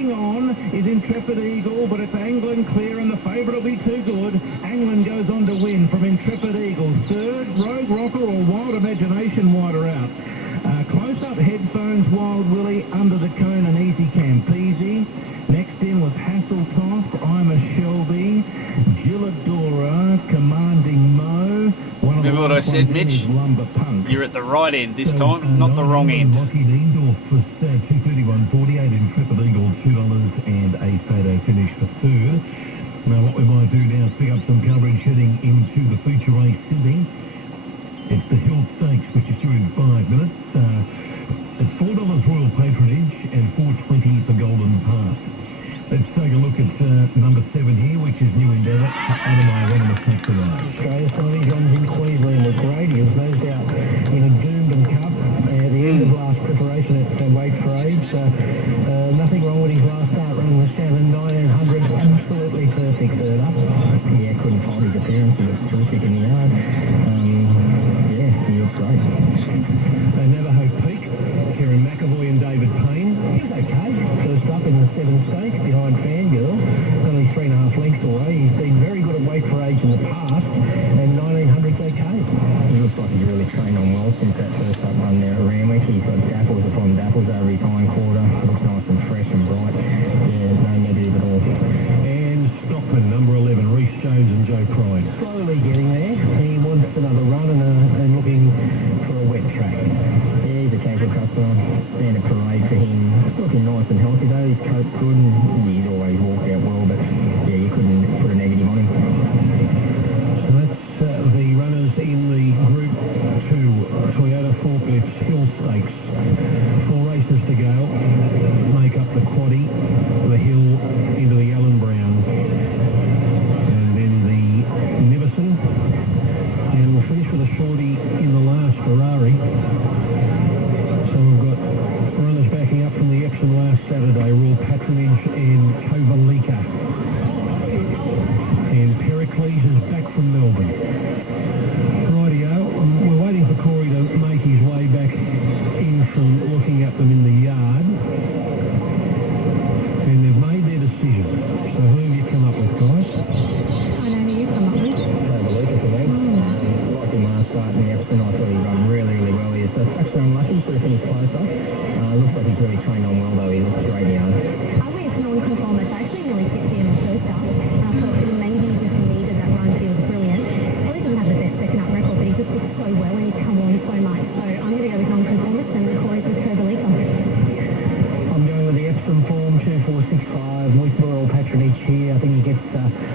Looking on is Intrepid Eagle, but it's Anglin clear and the favourite will be too good. Anglin goes on to win from Intrepid Eagle. Third, Rogue Rocker or Wild Imagination wider out. Close-up headphones, Wild Willie, Under the Cone and Easy Campese. Next in was Hasseltoft, I'm a Shelby, Gilladora, Commanding Mo. Remember what I said, Mitch? You're at the right end this time, not the wrong end. Lockheed Endorf was 231.48, Intrepid Eagle $2 and a photo finish for third. Now what we might do now is pick up some coverage heading into the feature race Sydney. It's the Hill Stakes, which is due in 5 minutes. It's $4 Royal Patronage and $4.20 for Golden Pass. Let's take a look at number 7 here, which is New Endeavour. Adamai went on the top of that. Australia, some of these runs in Queensland were great. He was nosed out in a Doomben Cup at the end of last preparation at Weight for Age. Nothing wrong with his last start running the Shannon 1900. Absolutely perfect third up. Yeah, couldn't fault his appearance. He was terrific in the yard. Yeah, he was great. They never hope peak. Kieran McAvoy and David Payne. He was okay. First up in the 7 stakes behind Fangirl. Only 3.5 lengths away. He's been very good at Weight for Age in the past, and 1900's okay. He looks like he's really trained on well since that first up run there at Randwick. He's got dapples upon dapples over his hind quarter. Looks nice and fresh and bright. Yeah, no negative at all. And Stockman, number 11, Rhys Jones and Joe Pride. Slowly getting there. He wants another run and looking for a wet track. Yeah, he's a casual customer. Standard parade for him. Looking nice and healthy though. His coat's good and he's always walked out well, but yeah, you couldn't put a negative on him. So that's the runners in the Group 2 Toyota Forklifts Hill Stakes. 4 races to go. Make up the Quaddie, the Hill into the Allen Brown, and then the Nevison. And we'll finish with a shorty in the last Ferrari. So we've got runners backing up from the Epsom last Saturday, Royal Patronage and Kovalika. And Pericles is back from Melbourne. Rightio, we're waiting for Corey to make his way back in from looking at them in the yard. And they've made their decision. So who have you come up with, guys? I know who you come up with. Kovalika for me. Like him last start in the Epsom, I thought he run really, really well. He's actually unlucky to finish closer. Looks like he's really trained on well though. He looks great in the yard. I went non-conformist. I actually really picked him on first up. I thought he maybe just needed that run. He was brilliant. Probably doesn't have the best second up record, but he just looks so well and he's come on so much. So I'm going to go with non-conformist and Corey's with Kovalika. I'm going with the Epsom form, 2465 with Royal Patronage here. I think he gets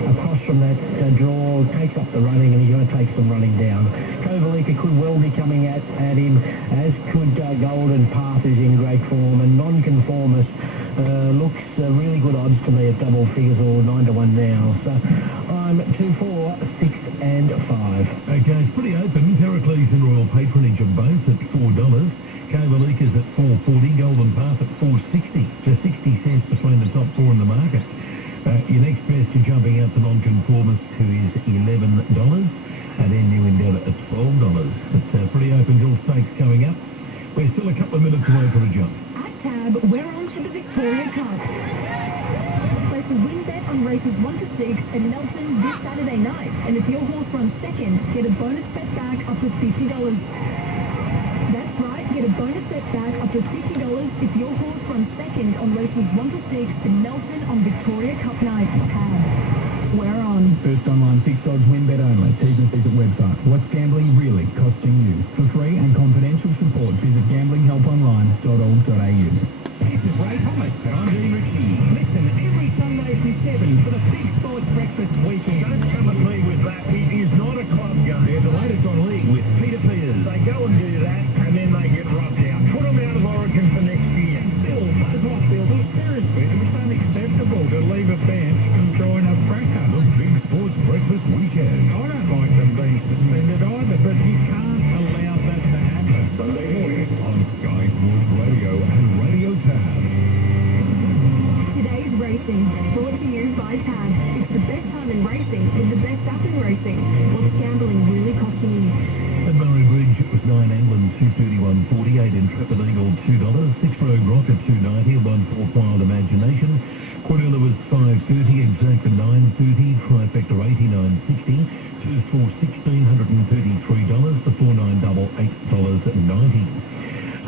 across from that draw, takes up the running, and he's going to take some running down. Kovalika could well be coming at him, as could Golden Path, who's in great form, and non-conformist looks really good odds to me at double figures or 9-1 now. So I'm 2, 4, 6 and 5. Okay, it's pretty open. Pericles and Royal Patronage are both at $4. Kovalika's at $4.40, Golden Path at $4.60, just 60 cents between the top 4 in the market. Your next best is jumping out to non-conformist, who is $11, and then New Endeavour at $12. It's pretty open Hill Stakes coming up. We're still a couple of minutes away from a jump. At Tab, we're on to the Victoria Cup. Place a win bet on races 1 to 6 at Nelson this Saturday night. And if your horse runs second, get a bonus bet back up to $50. That's right, get a bonus bet back up to $50 if your horse runs second on races 1 to 6 at Nelson on Victoria Cup night. Tab, we're on. First online fixed odds win bet only. T's and C's at website. What's gambling really costing you? For free and confidential support, visit gamblinghelponline.org.au. This is Ray Thomas, and I'm Dean Ritchie. Listen, every Sunday from 7 for the Big Sports Breakfast Weekend. Don't come at me with that. It is not a club game. They're the latest on league with Peter Peters. They go and do that, and then they get rubbed out. Put them out of Origin for next year. Bill, that's what Bill. Seriously, it was unacceptable to leave a bench and join a cracker. The Big Sports Breakfast Weekend. I don't like them being suspended either, but you can't allow that to happen. Sunday morning on Sky Sports Radio and Radio Tab. Today's racing, brought to you by Tab. It's the best time in racing with the best app in racing. What's gambling really costing you? At Murray Bridge, it was 9 England, 231.48, Intrepid Eagle $2, 6 Rogue Rocket $2.90, 1 4 Wild Imagination, 530, exacta 930, trifecta 89.60, 2 for $1,633, the 4988 $8.90.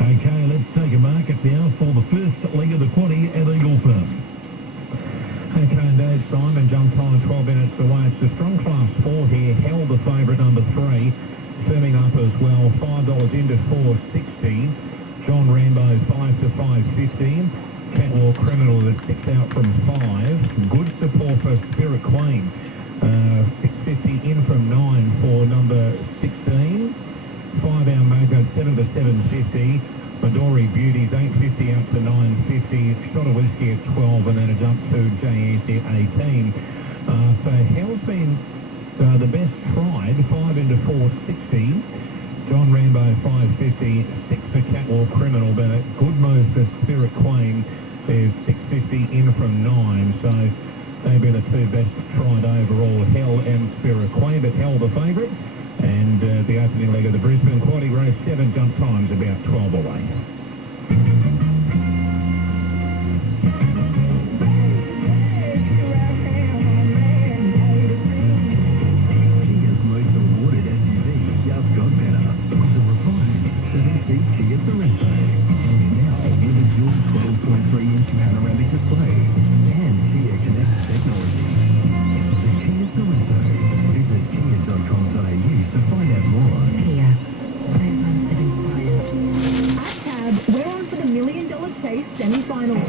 Okay, let's take a market now for the first leg of the quaddie at Eagle Farm. Okay, and Dave Simon jumped time 12 minutes away. It's the strong class 4 here, held the favourite number 3, firming up as well, $5 into 4.60. John Rambo 5 to 5.15. Catwalk Criminal at 6 out from 5. Good support for Spirit Queen. 6.50 in from 9 for number 16. 5 hour Mojo 7 to 7.50. Midori Beauties 8.50 out to 9.50. Shot of Whiskey at 12 and then a jump to JS at 18. So Hell's been the best tried. 5 into 4.60. John Rambo 5.50. 6 for Catwalk Criminal, but a good move for Spirit Queen. There's 6.50 in from 9. So they've been the two best tried overall, Hell and Spirit Queen, but Hell the favourite. And the opening leg of the Brisbane quaddie race, 7 jump times, about 12 away. Kia's most awarded SUV just got better. The refined 7-seat Kia Sorento. Now with a dual 12.3-inch panoramic display and Kia Connect technology. The Kia Sorento. Visit kia.com.au to find out more. Kia. At Tab, we're on for the $1 Million Chase semi-final.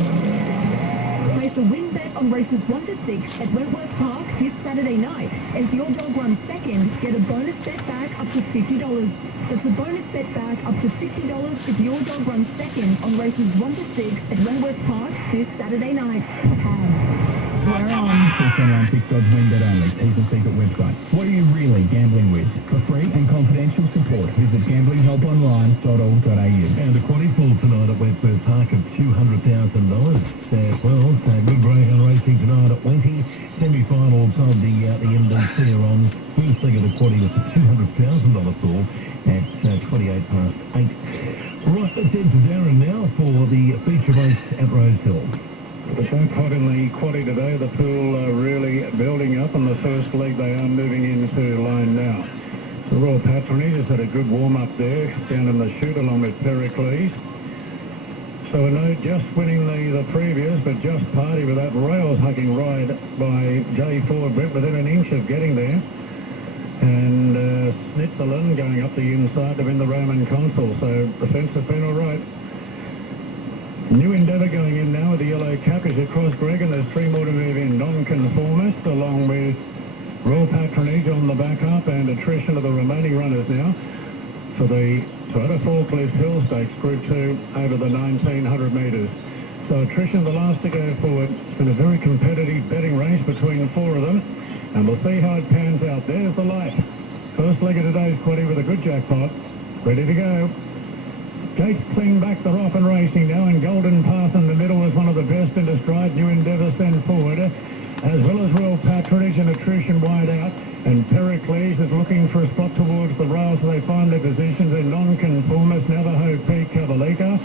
Place a win bet on races 1 to 6 at Wentworth Park this Saturday night. And if your dog runs second, get a bonus bet back up to $50. That's a bonus bet back up to $50 if your dog runs second on races 1 to 6 at Wentworth Park this Saturday night. Tab. We're on. First online fixed odds win bet only. T's and C's at website. What are you really gambling with? For free and confidential support, visit gamblinghelponline.org.au. And a quaddie pool tonight at Wentworth Park of $200,000. Well, good greyhound racing tonight at Wenty. Semi-finals of the NBC are on. First leg of the quaddie with the $200,000 pool at 28 past 8. Right, let's head to Darren now for the feature race at Rosehill. The jackpot in the quaddie today, the pool really building up, and the first leg they are moving into line now. The Royal Patronage has had a good warm-up there, down in the chute along with Pericles. So a note just winning the previous, but just party with that rails-hugging ride by J4 Brett within an inch of getting there. And Snitzerland going up the inside to win the Roman Consul, so the fence has been all right. New Endeavour going in now with the yellow cap as you cross Greg, and there's 3 more to move in. Non-conformist along with Royal Patronage on the back up and attrition of the remaining runners now for the Toyota Forklift Hill Stakes Group 2 over the 1900 metres. So attrition the last to go forward. It's been a very competitive betting race between 4 of them, and we'll see how it pans out. There's the light. First leg of today's quaddie with a good jackpot. Ready to go. Gates clean back, they're off and racing now, and Golden Path in the middle is one of the best into stride. New Endeavour send forward, as well as Royal Patronage and attrition wide out, and Pericles is looking for a spot towards the rails so they find their positions in Non-Conformist, Navajo Peak, Cavalika,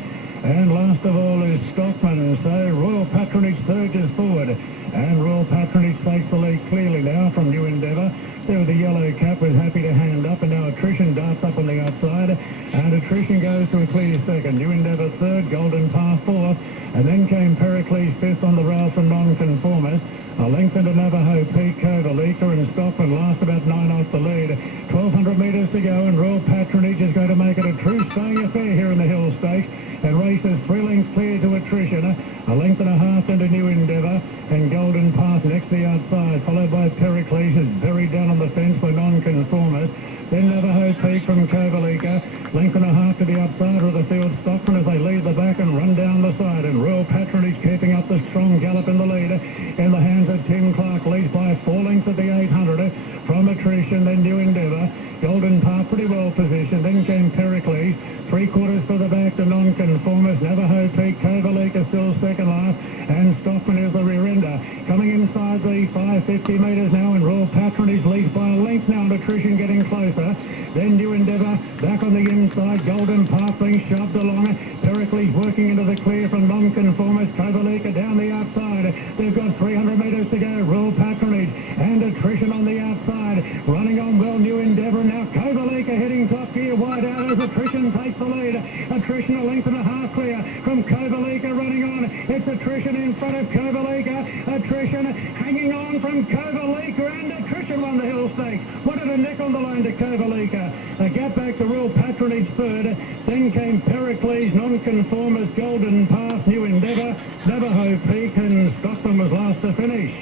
and last of all is Stockman. So Royal Patronage surges forward, and Royal Patronage takes the lead clearly now from New Endeavour. There with the yellow cap was happy to hand up, and now attrition darts up on the outside, and attrition goes to a clear second. New Endeavour third, Golden Path fourth, and then came Pericles fifth on the rails from Non-Conformist. A length into Navajo Peak, Covalika and Stockman last about 9 off the lead. 1,200 metres to go, and Royal Patronage is going to make it a true staying affair here in the Hill Stakes. And races 3 lengths clear to attrition. A length and a half into New Endeavour, and Golden Path next to the outside, followed by Pericles, is buried down on the fence by Non-Conformist. Then Navajo Peak from Covalika, length and a half to the outside of the field. Stockman as they lead the back and run down the side, and Royal Patronage keeping up the strong gallop in the lead. In the hands of Tim Clark, leads by 4 lengths at the 800 from attrition. Then New Endeavour, Golden Path pretty well positioned. Then came Pericles, 3/4 for the back to Non-Conformist. Navajo Peak, Covalika still second last, and Stockman Hoffman is the rear ender. Coming inside the 550 metres now, and Royal Patronage leads by a length now, and attrition getting closer. Then New Endeavour back on the inside. Golden Path being shoved along. Pericles working into the clear from non-conformist. Kovalika down the outside. They've got 300 metres to go. Royal Patronage and attrition on the outside. Running on well, New Endeavour now. Kovalika hitting top gear wide out as attrition takes the lead. Attrition a length and a half clear from Kovalika running on. It's attrition in front of Kovalika. Attrition hanging on from Kovalika, and attrition won the Hill Stakes. Wanted a neck on the line to Kovalika. A gap back to Royal Patronage third. Then came Pericles, Nonconformist, Golden Path, New Endeavour, Navajo Peak, and Stockman was last to finish.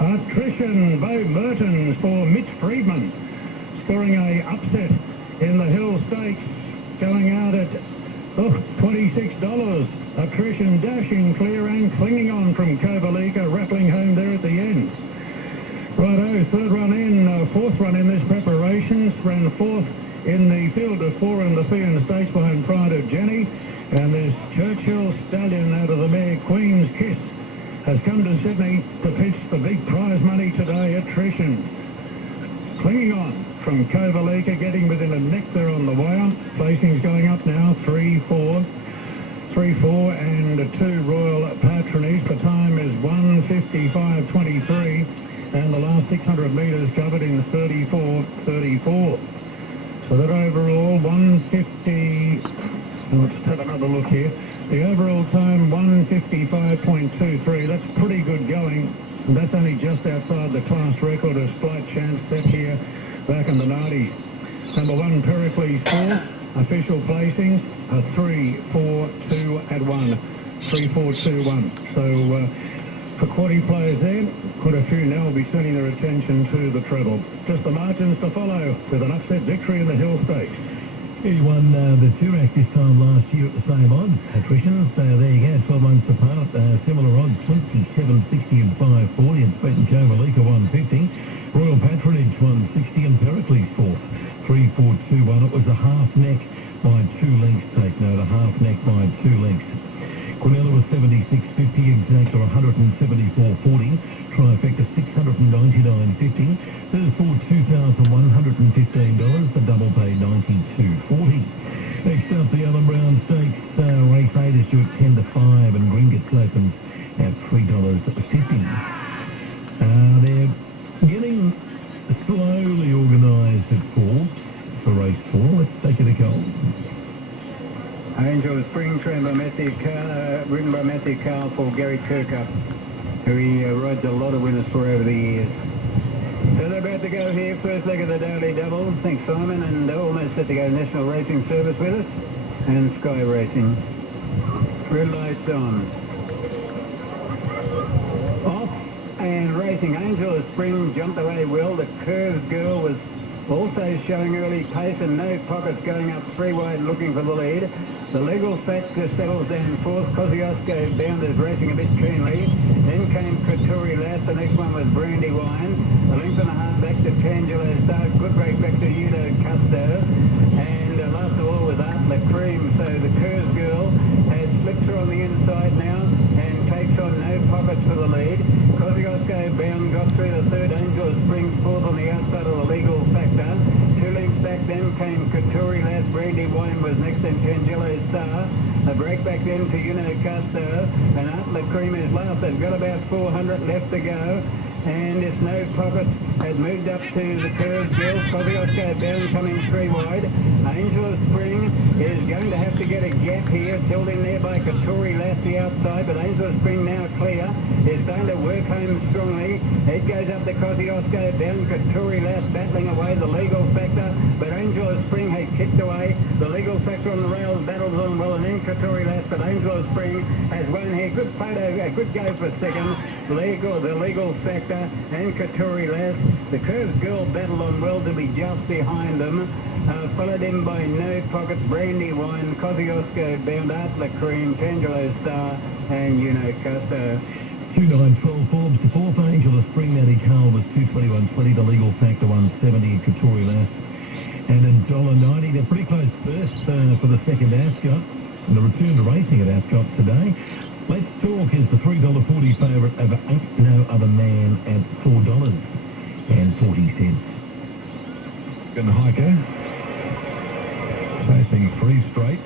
Attrition, Bo Mertens for Mitch Friedman, scoring a upset in the Hill Stakes, going out at $26. Attrition dashing clear and clinging on from Kovalika, rattling home there at the end. Righto, third run in, fourth run in this preparation. Ran fourth in the field of four in the Thean Stakes behind Pride of Jenny. And this Churchill Stallion out of the mare Queen's Kiss has come to Sydney to pitch the big prize money today. Attrition clinging on from Kovalika, getting within a neck there on the wire. Placings going up now, 3-4. 3-4 and 2 Royal Patronage. The time is 1:55.23 and the last 600 metres covered in 34.34. So that overall 150, let's have another look here. The overall time 1:55.23. That's pretty good going. And that's only just outside the class record of Slight Chance set here back in the 90s. Number 1 Pericles 4. Official placings are 3, 4, 2 and 1. 3, 4, 2, 1. So for quaddy players there, quite a few now will be turning their attention to the treble. Just the margins to follow with an upset victory in the Hill Stakes. He won the Toorak this time last year at the same odds. Attrition, so there you go, 12 months apart. Similar odds, 27.60 and 5.40. It's beaten Kovalika 150. Royal Patronage 160 and Pericles 4th. 3-4-2-1. It was a half neck by 2 lengths. Take note, a half neck by 2 lengths. Quinella was 76.50, exact or 174.40. Trifecta 699.50. Third for $2,115. The double paid 92.40. Next up, the Allen Brown Stakes. Race 8 is due at 10 to 5, and Gringotts opens at $3.50. They're getting slowly organised at Forbes for race 4. Let's take it to Cole. Angel Spring, trained by Matthew Carr, ridden by Matthew Carr for Gary Kirkup, who he rides a lot of winners for over the years. So they're about to go here, first leg of the daily double. Thanks, Simon, and they're almost set to go National Racing Service with us, and Sky Racing. Red lights on. Off and racing. Angel of Spring jumped away well. The Curves Girl was also showing early pace, and No Pockets going up 3 wide looking for the lead. The Legal Factor settles down fourth. Kosciuszko Bounders racing a bit keenly. Then came Kraturi last. The next one was Brandy Wine. A length and a half back to Tangelo Star. Good break back to Udo Custo. And last of all was Art La Cream. So the Curves Girl has slipped through on the inside now and takes on No Pockets for the lead. Kosciuszko Bound got through the third. Angel of Spring fourth on the outside of the Legal Factor. 2 lengths back then came Kraturi last. Brandy Wine was next, and Tangelo Star. A break back then to Uno Custo, and Art La Cream is last. They've got about 400 left to go, and it's No Pockets has moved up to the Curves Girl. Kosciuszko Bound coming 3 wide. Angel of Spring is going to have to get a gap here, held in there by Kraturi last the outside, but Angel of Spring now clear. Is starting to work home strongly. It goes up to Kosciuszko Bound. Kraturi last battling away the Legal Factor, but Angel of Spring has kicked away. The Legal Factor on the rails battles on well, and then Kraturi last, but Angel of Spring has won here. Good photo, a good go for second. The Legal Factor and Kraturi last. The Curves Girl battle on well to be just behind them. Followed in by No Pockets, Brandy Wine, Kosciuszko Bound, Art La Cream, Tangelo Star, and Uno Custo. 2-9-12 Forbes to fourth. Angel of Spring. Matty Carl was 221.20. The Legal Factor 170. Kraturi last. And $1.90. They're pretty close first for the second Ascot. And the return to racing at Ascot today. Let's Talk is the $3.40 favourite over Ain't No Other Man at $4.40. Hiker chasing 3 straight,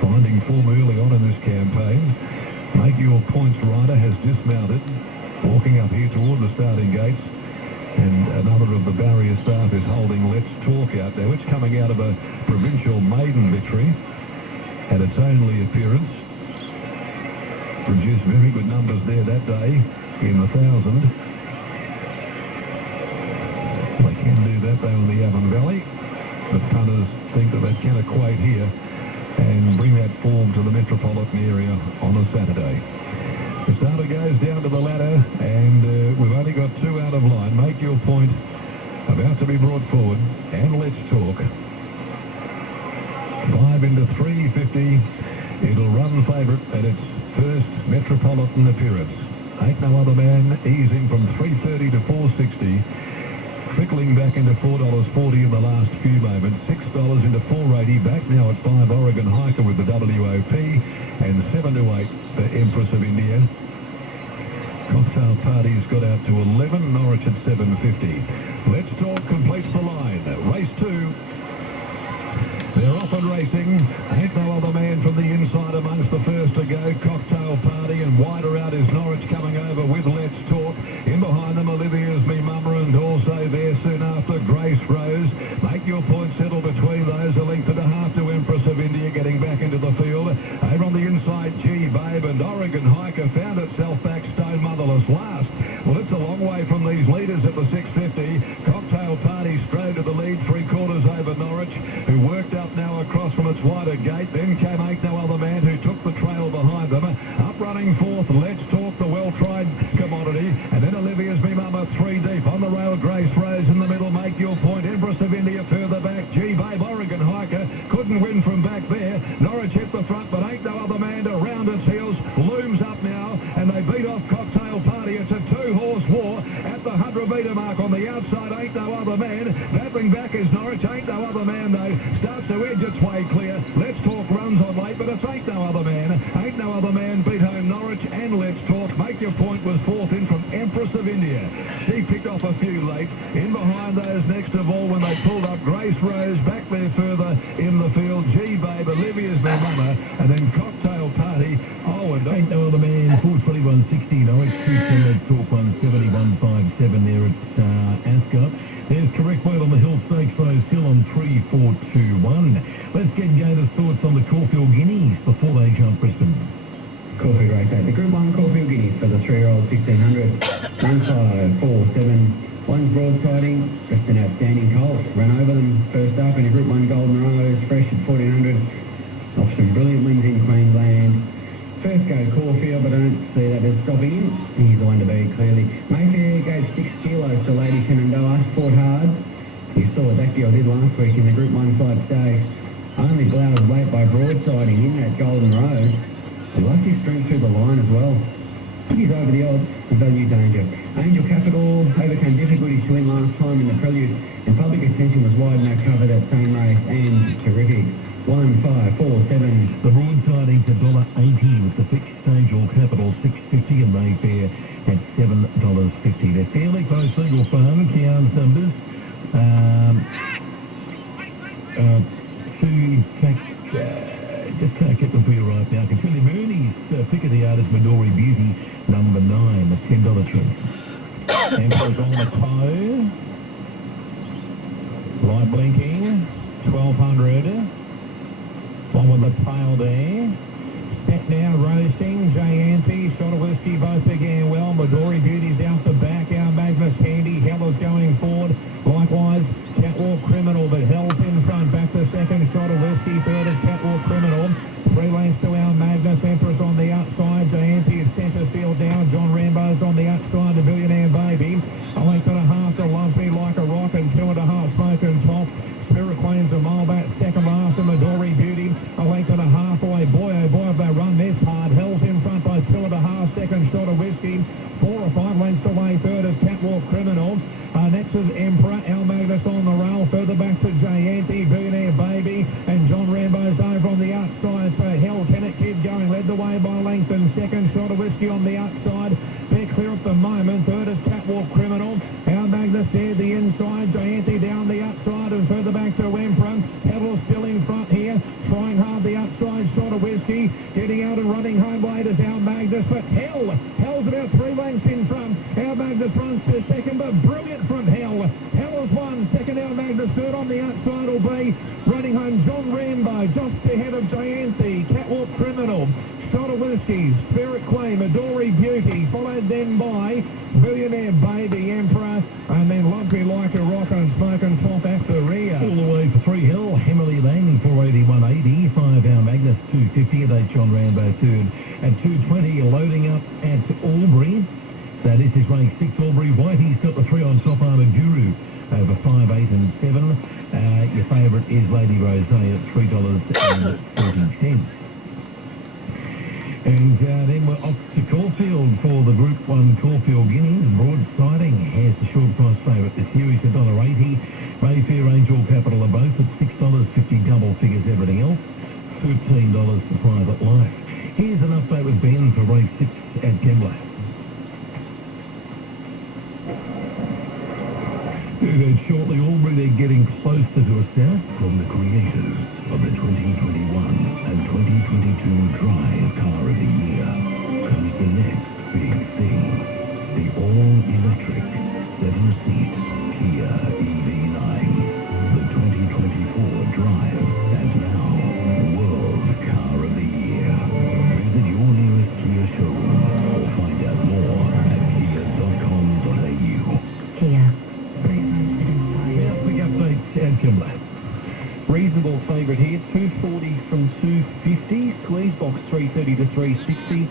finding form early on in this campaign. Make Your Points rider has dismounted, walking up here toward the starting gates, and another of the barrier staff is holding Let's Talk out there, which coming out of a provincial maiden victory at its only appearance. Produced very good numbers there that day in the 1,000. They can do that though in the Avon Valley. The punters think that they can equate here and bring that form to the metropolitan area on a Saturday. The starter goes down to the ladder, and we've only got 2 out of line. Make Your Point about to be brought forward, and Let's Talk. 5 into 3.50. It'll run favourite at its first metropolitan appearance. Ain't No Other Man easing from 3.30 to 4.60. Trickling back into $4.40 in the last few moments. $6 into $4.80. Back now at 5 Oregon Hiker with the WOP. And 7 to 8 for Empress of India. Cocktail Party's got out to 11. Norwich at 7.50. Let's Talk completes the line. Race 2. They're off and racing. Ain't No Other Man from the inside amongst the first to go. Cocktail Party, and wider out is Norwich coming over with Let's Talk. In behind them, Olivia's Me Mama, and also there soon after Grace Rose. Make Your Point settle between those. A length and a half to Empress of India getting back into the field. Over on the inside, G-Babe, and Oregon Hiker found itself back Stone Motherless last. Well, it's a long way from these leaders at the 6.50. Cocktail Party strode to the lead, 3/4 over Norwich, who worked up now across from its wider gate. Then came Ain't No Other Man, who took the trail behind them. Up running fourth, Let's Talk, the well-tried commodity. And then Olivia's Me Mama 3 deep. On the rail, Grace Rose in the middle. Make Your Point. Empress of India further back. G-Babe, Oregon Hiker, couldn't win from back there. Norwich hit the front, but Ain't No Other Man around its heels. Looms up now, and they beat off Cocktail Party. It's a 2-horse war at the 100-metre mark. On the outside, Ain't No Other Man. Battling back is Norwich. Ain't No Other Man, though, starts to edge its way clear. Let's Talk runs on late, but it's Ain't No Other Man. Ain't No Other Man beat home Norwich and Let's Talk. Make Your Point was fourth in from Empress of India. She picked off a few late. In behind those next of all when they pulled up, Grace Rose back there further in the field. G-Babe, Olivia's Me Mama, and then Cocktail Party. Oh, and Ain't No Other Man, 4:21.60. Norwich 210. Let's Talk 171.57 there at Ascot. There's correct word on the Hill Stakes, Rose Hill on 3-4-2-1. Let's get Gator's thoughts on the Caulfield Guineas before they jump Brisbane. Caulfield race 8. The Group 1 Caulfield Guineas for the 3-year-old 1600. 1, 5, 4, 7. One's broadsiding, just an outstanding colt. Ran over them first up in a Group 1 Golden Rose, fresh at 1400. Off some brilliant wins in Queensland. First go Caulfield, but I don't see that as stopping him. He's the one to beat, clearly. Mayfair gave 6 kilos to Lady Shenandoah. Fought hard. You saw what that girl did last week in the Group 1 5 stakes. Only blowered late by broadsiding in that Golden Rose. He liked his strength through the line as well. He's over the odds. Value danger. Angel Capital overcame difficulties to win last time in the Prelude, and public attention was wide, no cover that same race, and terrific. 1, 5, 4, 7. The broadsiding's $1.80 with the fixed Angel Capital 6.50 and Mayfair at $7.50. They're fairly close. Single Farm, Kearns numbers. Just can't get them for you right now. I can tell you Mooney's pick of the art is Midori Beauty, number 9, a $10 trim. Emperor's on the toe. Light blinking, 1200. One with the tail there. Set now, roasting. J-Anti, shot of whiskey, both began well. Midori Beauty's out the back. Our Magnus Candy. Hella's going forward. Likewise, Catwalk Criminal, but held in front. Back to second, shot of whiskey. Third is Catwalk Criminal. 3 lengths to our Magnus. Empress on the outside. J-Anti is centre field down. John Rambo's on the outside. The Billionaire Baby. A length and a half to Love Me Like a Rock, and 2.5 Smoking Top. Spirit Queen's a mile back, second last, and Midori Beauty a length and a half away. Boy, oh boy, if they run this hard. Held in front by 2.5, second shot of whiskey. 4 or 5 lengths away, third is Catwalk Criminal. Next is Emperor, Al Magnus on the rail. Further back to J-Anti, Billionaire Baby, and John Rambo's over on the outside. So Hell, can it keep going? Led the way by length, and second Whiskey on the outside. They're clear at the moment. Third is Catwalk Criminal. Our Magnus there, the inside. Gianti down the outside and further back to Emperor. Pedal still in front here. Trying hard the outside. Short of Whiskey. Getting out and running home late is Our Magnus. But Hell's about 3 lengths in front. Our Magnus runs to second, but brilliant from Hell. Hell has won. Second, Our Magnus. Third on the outside will be running home John Rambo. Just ahead of Gianti. Catwalk Criminal. Shot of Whiskey, Spirit Queen, Midori Beauty, followed then by Billionaire Baby Emperor, and then Love Me Like a Rock and Smoke and Top after rear. All the way for 3 Hill, Hemmerly Landing 481.80, 5 Our Magnus 250 at 8 John Rambo third. At 220, loading up at Albury. So this is race 6 Albury. Whitey's got the 3 on top, Armour Guru over 5, 8 and 7. Your favourite is Lady Rose at $3.40. And then we're off to Caulfield for the Group 1 Caulfield Guineas. Broadsiding has the short price favourite this year. He's $1.80. Mayfair Angel Capital are both at $6.50 double figures. Everything else, $13 for Private Life. Here's an update with Ben for race 6 at Kembla. Then shortly, Albury, they're getting closer to us now. From the creators of the 2021 and 2022 Drive Car of the Year comes the next big thing. The all-electric 7-seat Kia EV9. The 2024 Drive and now World Car of the Year. Visit your nearest Kia showroom or find out more at kia.com.au. Kia. Reasonable favourite here, 240 from 250, squeeze box 330 to 360,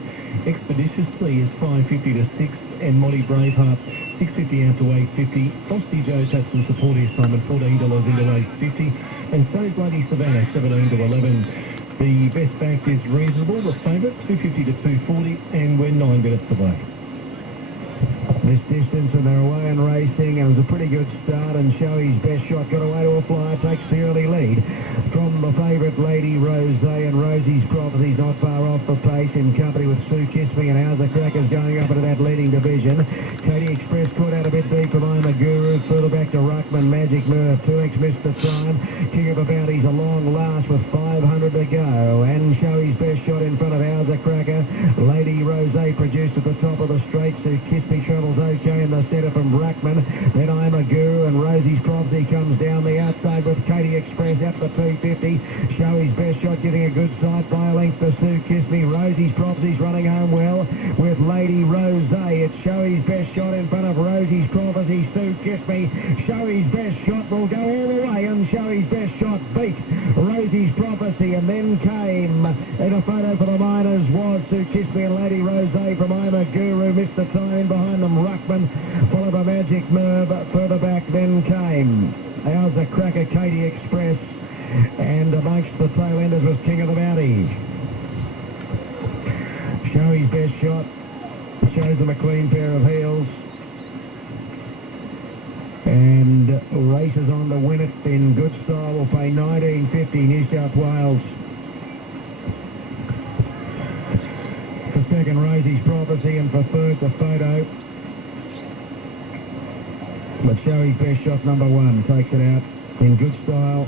expeditiously is 550 to 6, and Monty Braveheart 650 out to 850. Frosty Joe's had some support here, Simon, $14 into 850, and so's Lady Savannah 17 to 11. The best back is reasonable, the favourite 250 to 240, and we're 9 minutes away. This distance and they're away and racing. It was a pretty good start, and Showy's best shot got away to a flyer, takes the early lead from the favourite Lady Rose, and Rosie's Prophecy's not far off the pace in company with Sue Kiss Me and How's the Crackers going up into that leading division. Katie Express caught out a bit deep from I'm a Guru, further back to Ruckman, Magic Murph, 2X missed the time. King of the Bounty's a long last with 500 to go, and Showy's best shot in front of How's the Cracker. Lady Rose produced at the top of the straight, Sue Kiss Me travels okay in the centre from Ruckman. Then I'm a Guru, and Rosie's Prophecy comes down the outside with Katie Express up the 250. Showy's best shot getting a good sight by a length to Sue Kiss Me. Rosie's Prophecy's running home well with Lady Rose. It's Showy's best shot in front of Rosie's Prophecy, Sue Kiss Me. Showy's best shot will go all the way, and Showy's best shot beat Rosie's Prophecy, and then came in a photo for the miners was Sue Kiss Me and Lady Rose from I'm a Guru, missed the time in behind them. Ruckman, followed by Magic Merv. Further back then came How's the Cracker, Katie Express, and amongst the tail enders was King of the Bounty. Showy's best shot shows them a clean pair of heels, and races on to win it in good style will pay $19.50 New South Wales. For second, Rosie's Prophecy, and for third, the photo. But Showy's best shot number 1 takes it out in good style.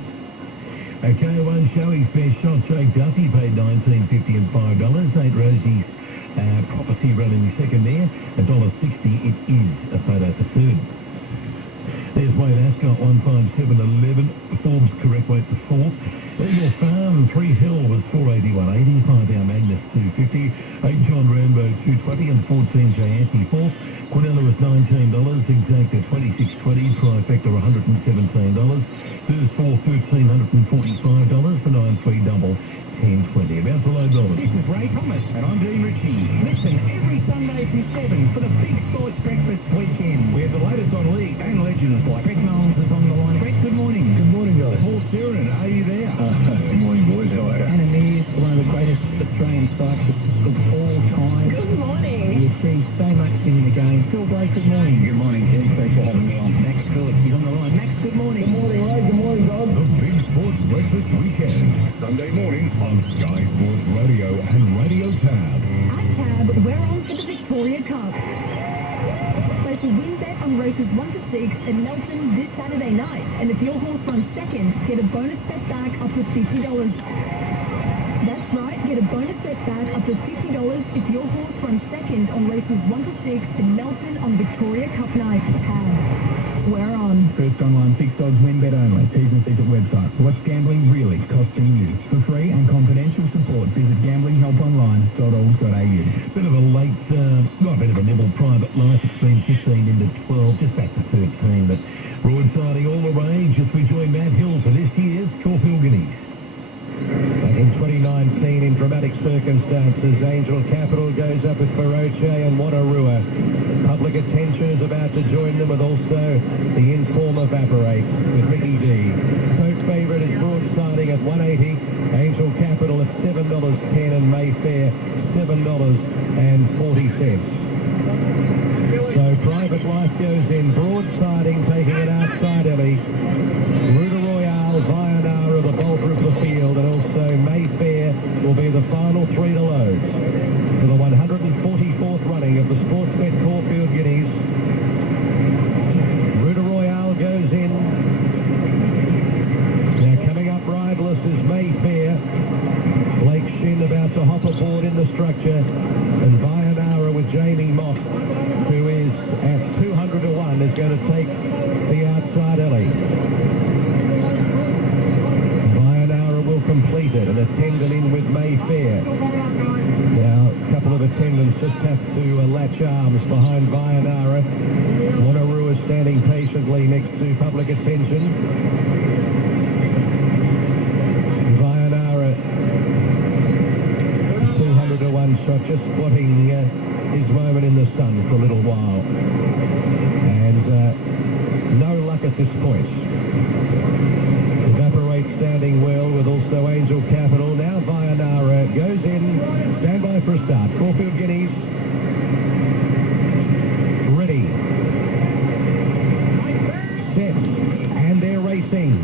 Okay, one Showy's best shot. Jake Duffy paid $19.50 and $5. 8 Rosie's Prophecy running second there. $1.60. It is a photo for third. There's Wade Ascot 157.11. Forbes correct weight for fourth. Eagle Farm 3 Hill was 481.80. 5 Our Magnus 250. 8 John Rambo 220 and 14 Gianti fourth. Quinella was $19, exact at $26.20, trifecta $117. First four $1,345 for 9-3 double $10.20. About to load dollars. This is Ray Thomas, and I'm Dean Ritchie. Listen every Sunday from 7 for the Big Sports Breakfast Weekend. We have the latest on league and legends like Brett Knowles is on the line. Brett, good morning. Good morning, guys. Paul Stewart, are you there? Good morning, boys. How are you? Anna Mears, one of the greatest Australian cyclists of all time. Good morning. He achieved so much in the game. Phil Blake, good morning. Good morning, Ken. Thanks for having me on. Max Phillips, he's on the line. Max, good morning. Good morning, Ray. Good morning, Doug. The Big Sports Breakfast Weekend. Sunday morning on Sky Sports Radio and Radio Tab. At Tab, we're on for the Place a win bet on races 1 to 6 at Nelson this Saturday night. And if your horse runs second, get a bonus bet back up to $50. That's right, get a bonus bet back up to $50 if your horse runs second on races 1 to 6 at Nelson on Victoria Cup night. We're on. First online fixed odds win bet only. T's and C's at website. What's gambling really costing you? For free and confidential support, visit gamblinghelponline.org.au. Bit of a late, not a bit of a nibble private life. It's been 15 into 12, just back to 13. But broadsiding all the rage as we join Matt Hill for this year's Caulfield Guineas. Back in 2019, in dramatic circumstances, Angel Capital goes up with Feroce and Wanneroo. Public attention is about to join them, with also the Inform Evaporate with Mickey D. Coat favourite is broadsiding at $1.80. Angel Capital at $7.10 and Mayfair $7.40. So Private Life goes in broadsiding, taking it outside Ellie. Ruta Royale, Vianara, the bolter of the field, and also Mayfair will be the final three to load for the 144th running of the Sportsbet Caulfield Guineas. Ruta Royale goes in. Now coming up riderless is Mayfair. Blake Shin about to hop aboard in the structure, and Vianara with Jamie Moss, who is at 200 to 1, is going to take the outside Ellie. Vianara will complete it, and attendant in with Mayfair. Now, a couple of attendants just have to latch arms behind Vianara. Wanneroo is standing patiently next to Public Attention. Vianara, 200 to 1 shot, just spotting his moment in the sun for a little while. And no luck at this point. Evaporate standing well with also Angel Capital. Now Vianara goes in. Stand by for a start. Caulfield Guineas. Ready. Set. And they're racing.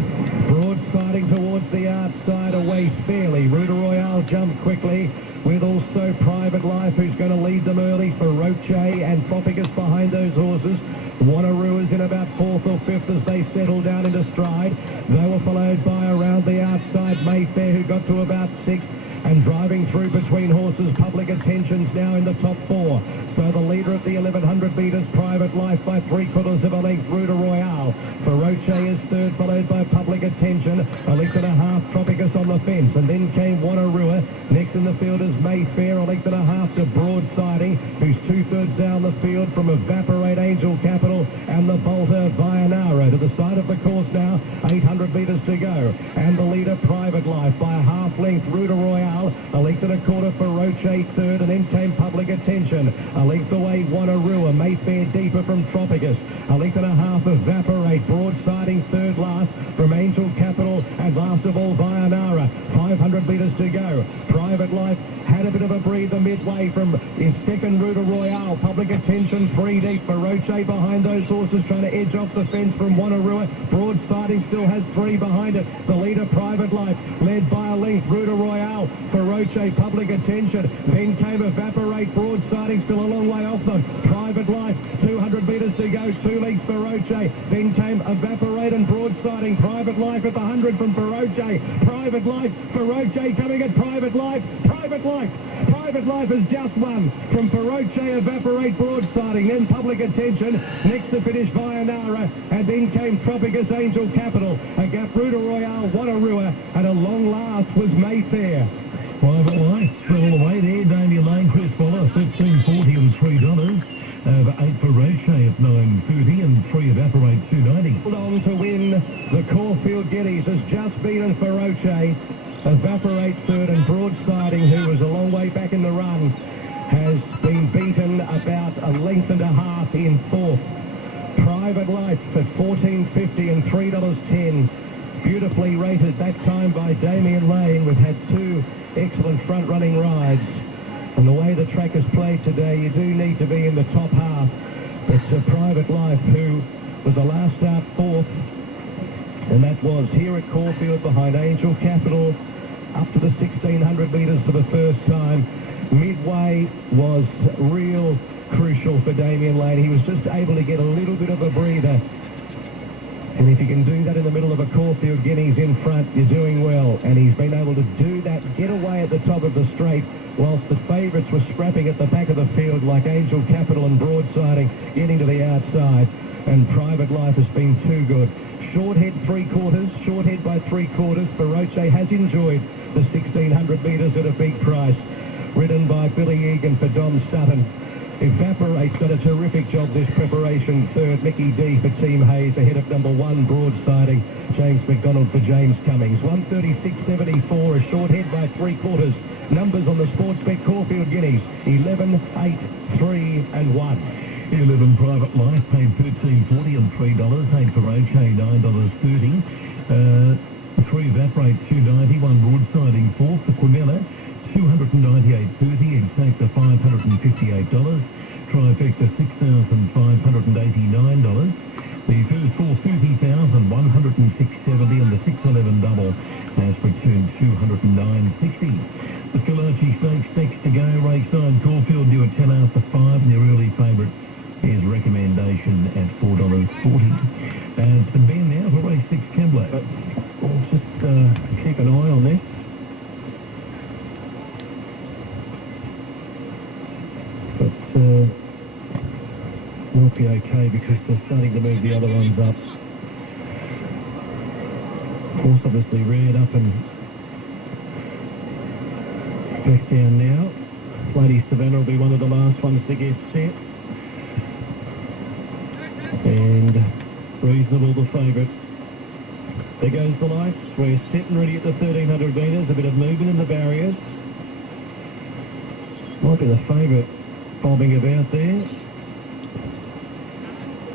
Broadsiding towards the outside, away fairly. Ruta Royale jumped quickly, with also Private Life, who's going to lead them early. Feroce and Tropicus behind those horses. Wanneroo is in about 4th or 5th as they settle down into stride. They were followed by around the outside Mayfair, who got to about 6th. And driving through between horses, Public Attention's now in the top 4. So the leader at the 1100 metres, Private Life, by 3/4 of a length, Ruta Royale. Feroce is third, followed by Public Attention. A length and a half, Tropicus on the fence. And then came Wanneroo. Next in the field is Mayfair, a length and a half to Broadsiding, who's 2/3 down the field from Evaporate, Angel Capital, and the bolter Vianara. To the side of the course now, 800 metres to go. And the leader, Private Life, by a half length, Ruta Royale. A length and a quarter, Feroce third, and then came Public Attention. A length away, Wanneroo. Mayfair deeper from Tropicus. A length and a half, Evaporate. Broadsiding third last from Angel Capital, and last of all, Vianara. 500 metres to go. Private Life had a bit of a breather midway from his second, Ruta Royale. Public Attention 3 deep. Feroce behind those horses, trying to edge off the fence from Wanneroo. Broadsiding still has 3 behind it. The leader, Private Life, led by a length, Ruta Royale. Feroce, Public Attention. Then came Evaporate. Broadsiding still a long way off them. Private Life, 200 metres to go. 2 lengths Feroce. Then came Evaporate and Broadsiding. Private Life at the 100 from Feroce. Private Life, Feroce coming at Private Life. Private Life. Private Life has just won from Feroce, Evaporate, Broadsiding. Then Public Attention. Next to finish, Vianara. And then came Tropicus, Angel Capital. A gap, Ruta Royale, Wanneroo. And a long last was Mayfair. Private Life all the way there. Damien Lane, Chris Fuller, $15.40 and $3. Over 8 Feroce at $9.30 and 3 Evaporate $2.90. Hold on to win the Caulfield Guineas. Has just beaten Feroce. Evaporate third, and Broadsiding, who was a long way back in the run, has been beaten about a length and a half in 4th. Private Life at $14.50 and $3.10. Beautifully rated that time by Damien Lane. We've had 2 excellent front-running rides. And the way the track is played today, you do need to be in the top half. It's a Private Life, who was the last start 4th. And that was here at Caulfield behind Angel Capital, up to the 1600 metres for the first time. Midway was real crucial for Damien Lane. He was just able to get a little bit of a breather. And if you can do that in the middle of a Caulfield Guineas in front, you're doing well. And he's been able to do that, get away at the top of the straight, whilst the favourites were scrapping at the back of the field like Angel Capital and Broadsiding getting to the outside. And Private Life has been too good. Short head 3/4, short head by 3/4. Baroche has enjoyed the 1,600 metres at a big price. Ridden by Billy Egan for Dom Sutton. Evaporate's done a terrific job this preparation. Third, Mickey D for Team Hayes ahead of number 1, Broadsiding. James McDonald for James Cummings. 136.74, a short head by 3/4. Numbers on the Sportsbet Caulfield Guineas, 11, 8, 3 and 1. 11 Private Life paid $13.40 and $3. 8 for Roche, $9.30. 3 Evaporate, $2.90. 1 Broadsiding, 4 for Quinella. $298.30, Exacta $558, Trifecta $6,589. The first 4 $30,106.70 and the 611 double has returned $209.60. The Philarchi Stakes next to go, race 9 Caulfield due at 10 after 5, and their early favourite is Recommendation at $4.40. It's the Ben now for race 6 Kembla. We'll just keep an eye on this. Might be okay because they're starting to move the other ones up. Horse obviously reared up and back down now. Lady Savannah will be one of the last ones to get set. And Reasonable the favourite. There goes the lights. We're set and ready at the 1,300 metres. A bit of movement in the barriers. Might be the favourite bobbing about there.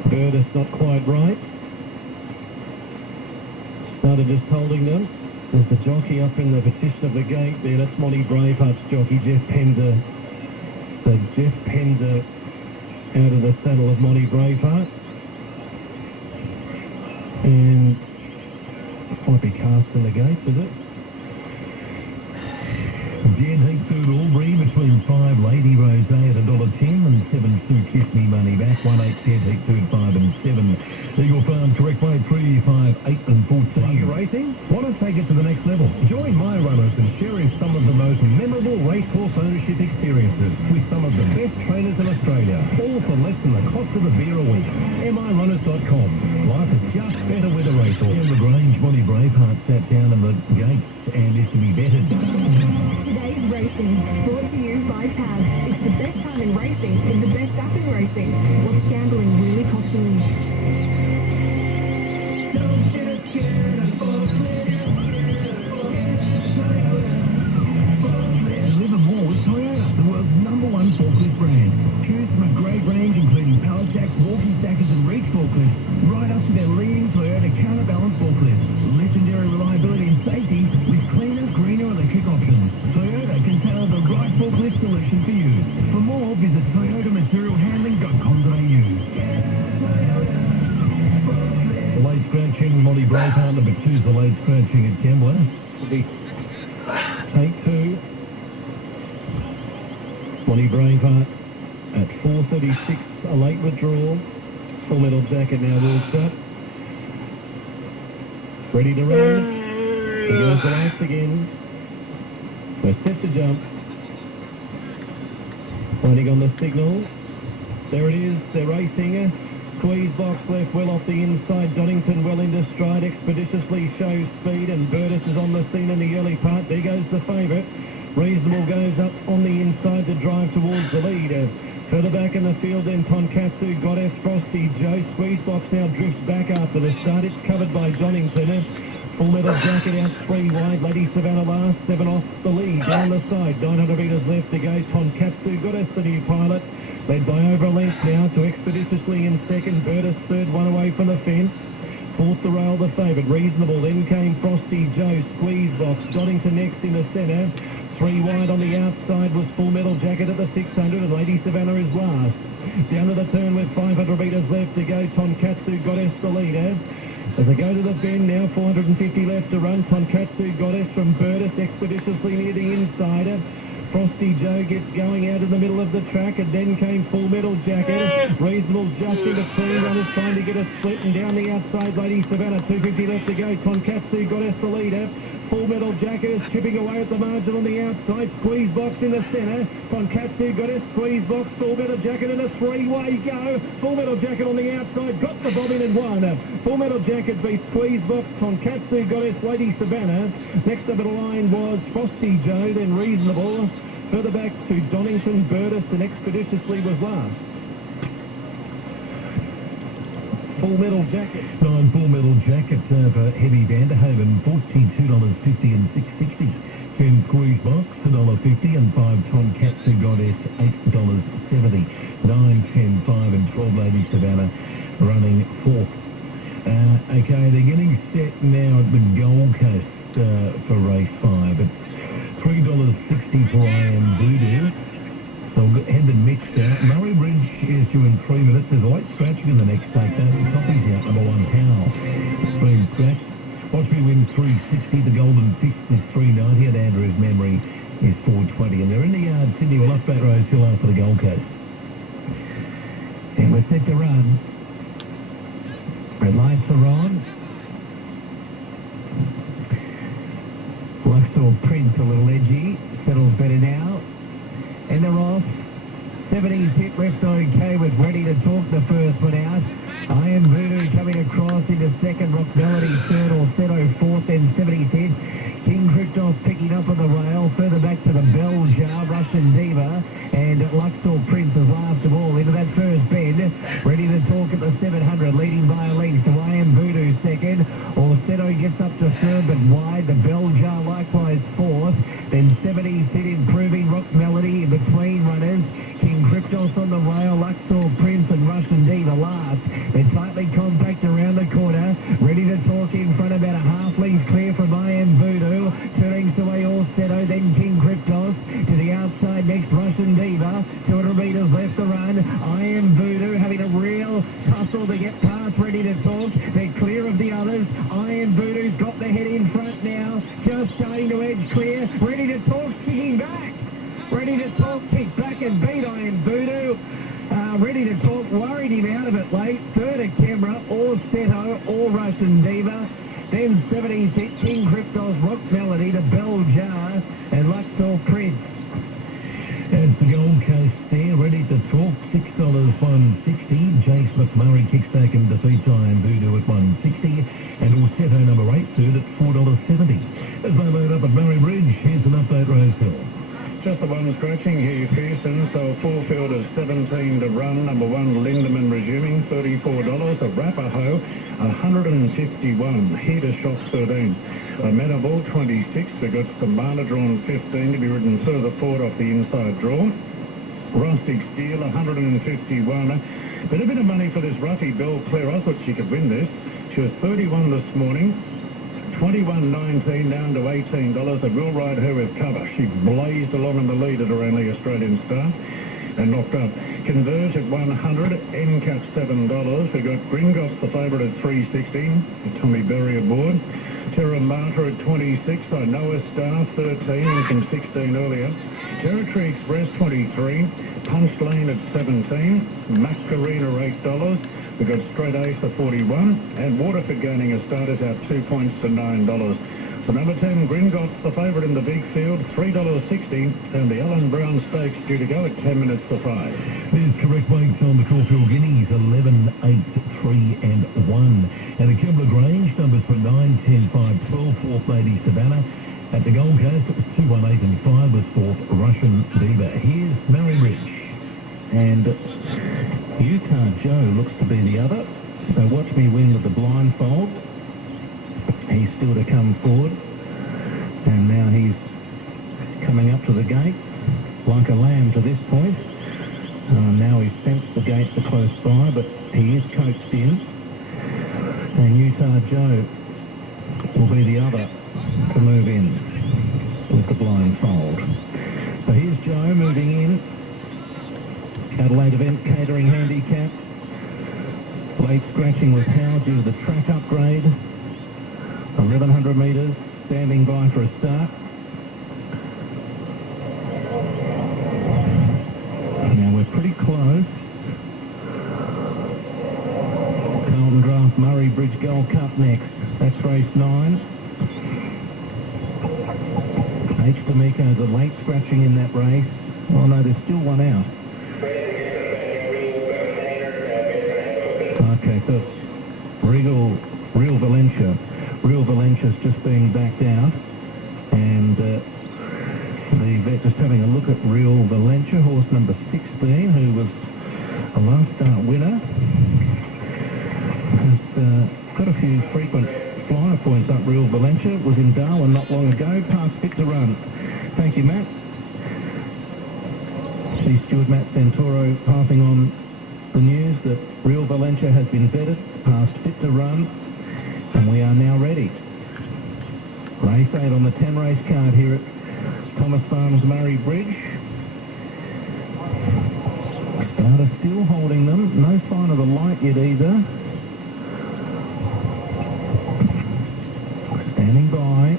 Birdus not quite right. Started just holding them. There's the jockey up in the position of the gate there. That's Monty Braveheart's jockey, Jeff Penzer. So Jeff Penzer out of the saddle of Monty Braveheart. And might be cast in the gates, is it? Dead Heat Third Albury between 5 Lady Rose at $1.10 and 7 Sue Kiss Me Money Back. 1-8 Dead Heat Third 5 and 7. Eagle Farm correct way 3, 5, 8 and 14. Are you racing? Want to take it to the next level? Join my runners and share in some of the most memorable racehorse ownership experiences with some of the best trainers in Australia, all for less than the cost of a beer a week. mirunners.com. Life is just better with a racehorse. In the Grange, Monty Braveheart sat down in the gates and is to be betted. Today's racing, brought to you by Tab. It's the best time in racing in the best app in racing. What's gambling really costing you? Deliver more with Toyota, the world's #1 forklift brand. Choose from a great range including pallet jacks, walkie stackers and reach forklifts, right up to their leading Toyota counterbalance forklifts. Legendary reliability and safety with cleaner, greener electric options. Toyota can tailor the right forklift solution for you. For more, visit toyotamaterialhandling.com.au. The late scratching, Monty Braveheart, number 2 is the late scratching at Kembla. Will be take 2. Monty Braveheart at 4:36, a late withdrawal. Full Metal Jacket now walks up. Ready to run. Here goes the lights again. We're set to jump. Waiting on the signal. There it is, they're racing. Squeeze box left well off the inside. Donington well into stride, expeditiously shows speed, and Birdus is on the scene in the early part. There goes the favourite. Reasonable goes up on the inside to drive towards the lead. Further back in the field then Tonkatsu, Goddess, Frosty, Joe. Squeeze box now drifts back after the start. It's covered by Donington. Full Metal Jacket out 3 wide. Lady Savannah last, 7 off the lead. Down the side, 900 metres left to go. Tonkatsu, Goddess, the new pilot. Led by over a length now to expeditiously in second. Birdus third, 1 away from the fence. Fourth the rail, the favourite. Reasonable. Then came Frosty, Joe. Squeeze box. Donington next in the centre. 3 wide on the outside was Full Metal Jacket at the 600, and Lady Savannah is last. Down to the turn with 500 metres left to go. Tonkatsu, Goddess, the leader. As they go to the bend now, 450 left to run. Tonkatsu, Goddess from Birdus expeditiously near the inside. Frosty Joe gets going out in the middle of the track, and then came Full Metal Jacket. Reasonable just in between runners trying to get a split, and down the outside, Lady Savannah, 250 left to go. Tonkatsu got us the leader. Full Metal Jacket is chipping away at the margin on the outside. Squeeze box in the centre. Tonkatsu got his squeeze box. Full Metal Jacket in a three-way go. Full Metal Jacket on the outside. Got the bobbin and won. Full Metal Jacket beat squeeze box. Tonkatsu got his Lady Savannah. Next up the line was Frosty Joe, then Reasonable. Further back to Donington, Burtis, and Expeditiously was last. Full Metal Jacket. 9 Full Metal Jacket for Heavy Vanderhaven, $42.50 and $6.60. 10 Squeeze Box, $1.50, and 5 Tonkatsu Goddess, $8.70. 9, 10, 5 and 12 Lady Savannah running fourth. Okay, they're getting set now at the Gold Coast for race 5. It's $3.60 for I Am Voodoo. So we'll head the mixed out. Murray Bridge is due in 3 minutes. There's a late scratching in the next take. Toppy's out, number 1, Howl. Extreme scratch. Watch Me Win 360. The Golden Fist is 390. And Andrew's Memory is 420. And they're in the yard, Sydney. We'll off back Rose Hill after the Gold Coast. And we're set to run. Red lights are on. Luxor Prince a little edgy. Settles better now. And they're off. 70s hit left okay with Ready to Talk, the first one out. I Am Voodoo coming across into second. Rock Melody third, or Seto fourth, then 70s hit. King Christoph picking up on the rail. Further back to the Bell Jar, Russian Diva. And Luxor Prince is last of all into that first bend. Ready to Talk at the 700, leading by a length. So I Am Voodoo second. Orsetto gets up to third but wide. The Bell Jar likewise fourth. Then 70s hit improving. Rock Melody in between runners. King Kryptos on the rail. Luxor Prince and Russian Diva last. They're tightly compact around the corner. Ready to Talk in front, about a half length clear from I Am Voodoo. Turning away Orsetto, then King Kryptos. To the outside next, Russian Diva. 200 metres left to run. I Am Voodoo having a real tussle to get past Ready to Talk. They're clear of the others. I Am Voodoo's got the head in front now. Just starting to edge clear. Ready to Talk kicking back. Ready to Talk kicked back and beat I Am Voodoo. Ready to Talk worried him out of it late. Third at Kemra, or Seto, or Russian Diva. Then 70s hit King Kryptos, Rock Melody, the Bell Jar, and Luxor Prince. As the Gold Coast there, Ready to Talk, $6 $1.60. Jace McMurray kicks back and defeats I Am Voodoo at $1.60. And Orsetto number 8 third at $4.70. As they load up at Murray Bridge, here's an update, Rose Hill. Just the one scratching here, Pearson. So full field is 17 to run. Number 1, Lindemann resuming, $34. Arapaho, 151. Heater shot 13. Menable, 26. We've got Commander drawn 15 to be ridden further forward off the inside draw. Rustic Steel, 151. But a bit of money for this Ruffy Belle Claire. I thought she could win this. She was 31 this morning. 21.19 down to $18. I will ride her with cover. She blazed along in the lead at her only Australian start and knocked up. Converge at 100, N-Cut $7. We've got Gringotts, the favourite, at 316. Tommy Berry aboard. Terra Mata at 26. I know a star 13 and from 16 earlier. Territory Express 23. Punch Lane at 17. Macarena $8. We've got Straight Ace at 41, and Waterford gaining a start is out 2 points to $9. So number 10, Gringotts, the favourite in the big field, $3.60, and the Alan Brown Stakes due to go at 10 minutes to 5. There's correct weights on the Caulfield Guineas, 11, 8, 3 and 1. And the Kembla Grange, numbers for 9, 10, 5, 12, fourth Lady Savannah. At the Gold Coast, it was 2, 1, 8 and 5 was fourth Russian Diva. Here's Murray Bridge. And Utah Joe looks to be the other. So Watch Me Win with the blindfold. He's still to come forward. And now he's coming up to the gate like a lamb to this point. Now he's sensed the gates are close by, but he is coaxed in. And Utah Joe will be the other to move in with the blindfold. So here's Joe moving in. Adelaide Event Catering Handicap. Late scratching with Howe due to the track upgrade. 1,100 metres, standing by for a start. Murray Bridge Gold Cup next. That's race 9. H. D'Amico's a late scratching in that race. Oh no, there's still one out. Okay, so it's Real Valencia. Real Valencia's just being backed out. And the vet just having a look at Real Valencia, horse number 16, who was a last start winner. Has got a few frequent flyer points up Real Valencia. Was in Darwin not long ago, past fit to run. Thank you, Matt. See Steward Matt Santoro passing on the news that Real Valencia has been vetted, past fit to run, and we are now ready. Race 8 on the 10 race card here at Thomas Farms Murray Bridge. Starter still holding them, no sign of the light yet either. Standing by.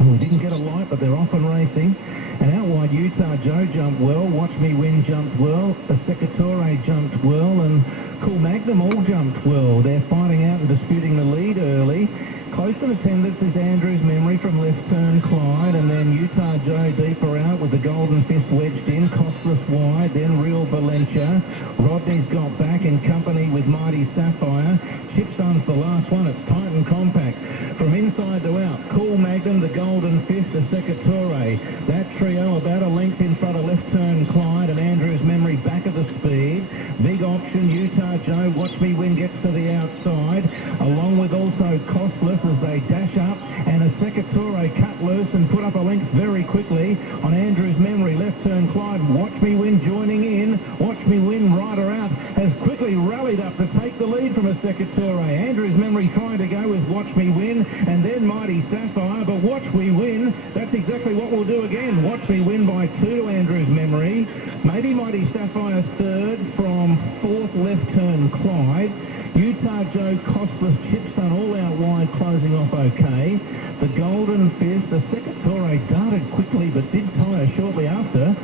Oh, we didn't get a light, but they're off and racing. And out wide, Utah Joe jumped well. Watch Me Win jumped well. The Secatore jumped well. And Cool Magnum all jumped well. They're fighting out and disputing the lead early. Close in attendance is Andrew's Memory from Left Turn Clyde, and then Utah Joe deeper out with the Golden Fist wedged in, Costless wide, then Real Valencia. Rodney's got back in company with Mighty Sapphire. Chipsun's the last one, it's tight and compact. From inside to out, Cool Magnum, the Golden Fist, the Secatore. That trio about a length in front of Left Turn Clyde, and Andrew's Memory back of the speed. Big option, Utah Joe, Watch Me Win gets to the outside, along with also Costless as they dash up, and a Secatore cut loose and put up a length very quickly on Andrew's Memory. Left Turn Clyde, Watch Me Win joining in. Watch Me Win, rider out, has quickly rallied up to take the lead from a Secatore. Andrew's Memory trying to go with Watch Me Win, and then Mighty Sapphire, but Watch Me Win, that's exactly what we'll do again. Watch Me Win by 2 to Andrew's Memory. Maybe Mighty Sapphire third from 4th Left Turn Clyde. Utah Joe, Costless, Chipsun all out wide, closing off okay. The Golden Fist, the Secatore darted quickly but did tire shortly after,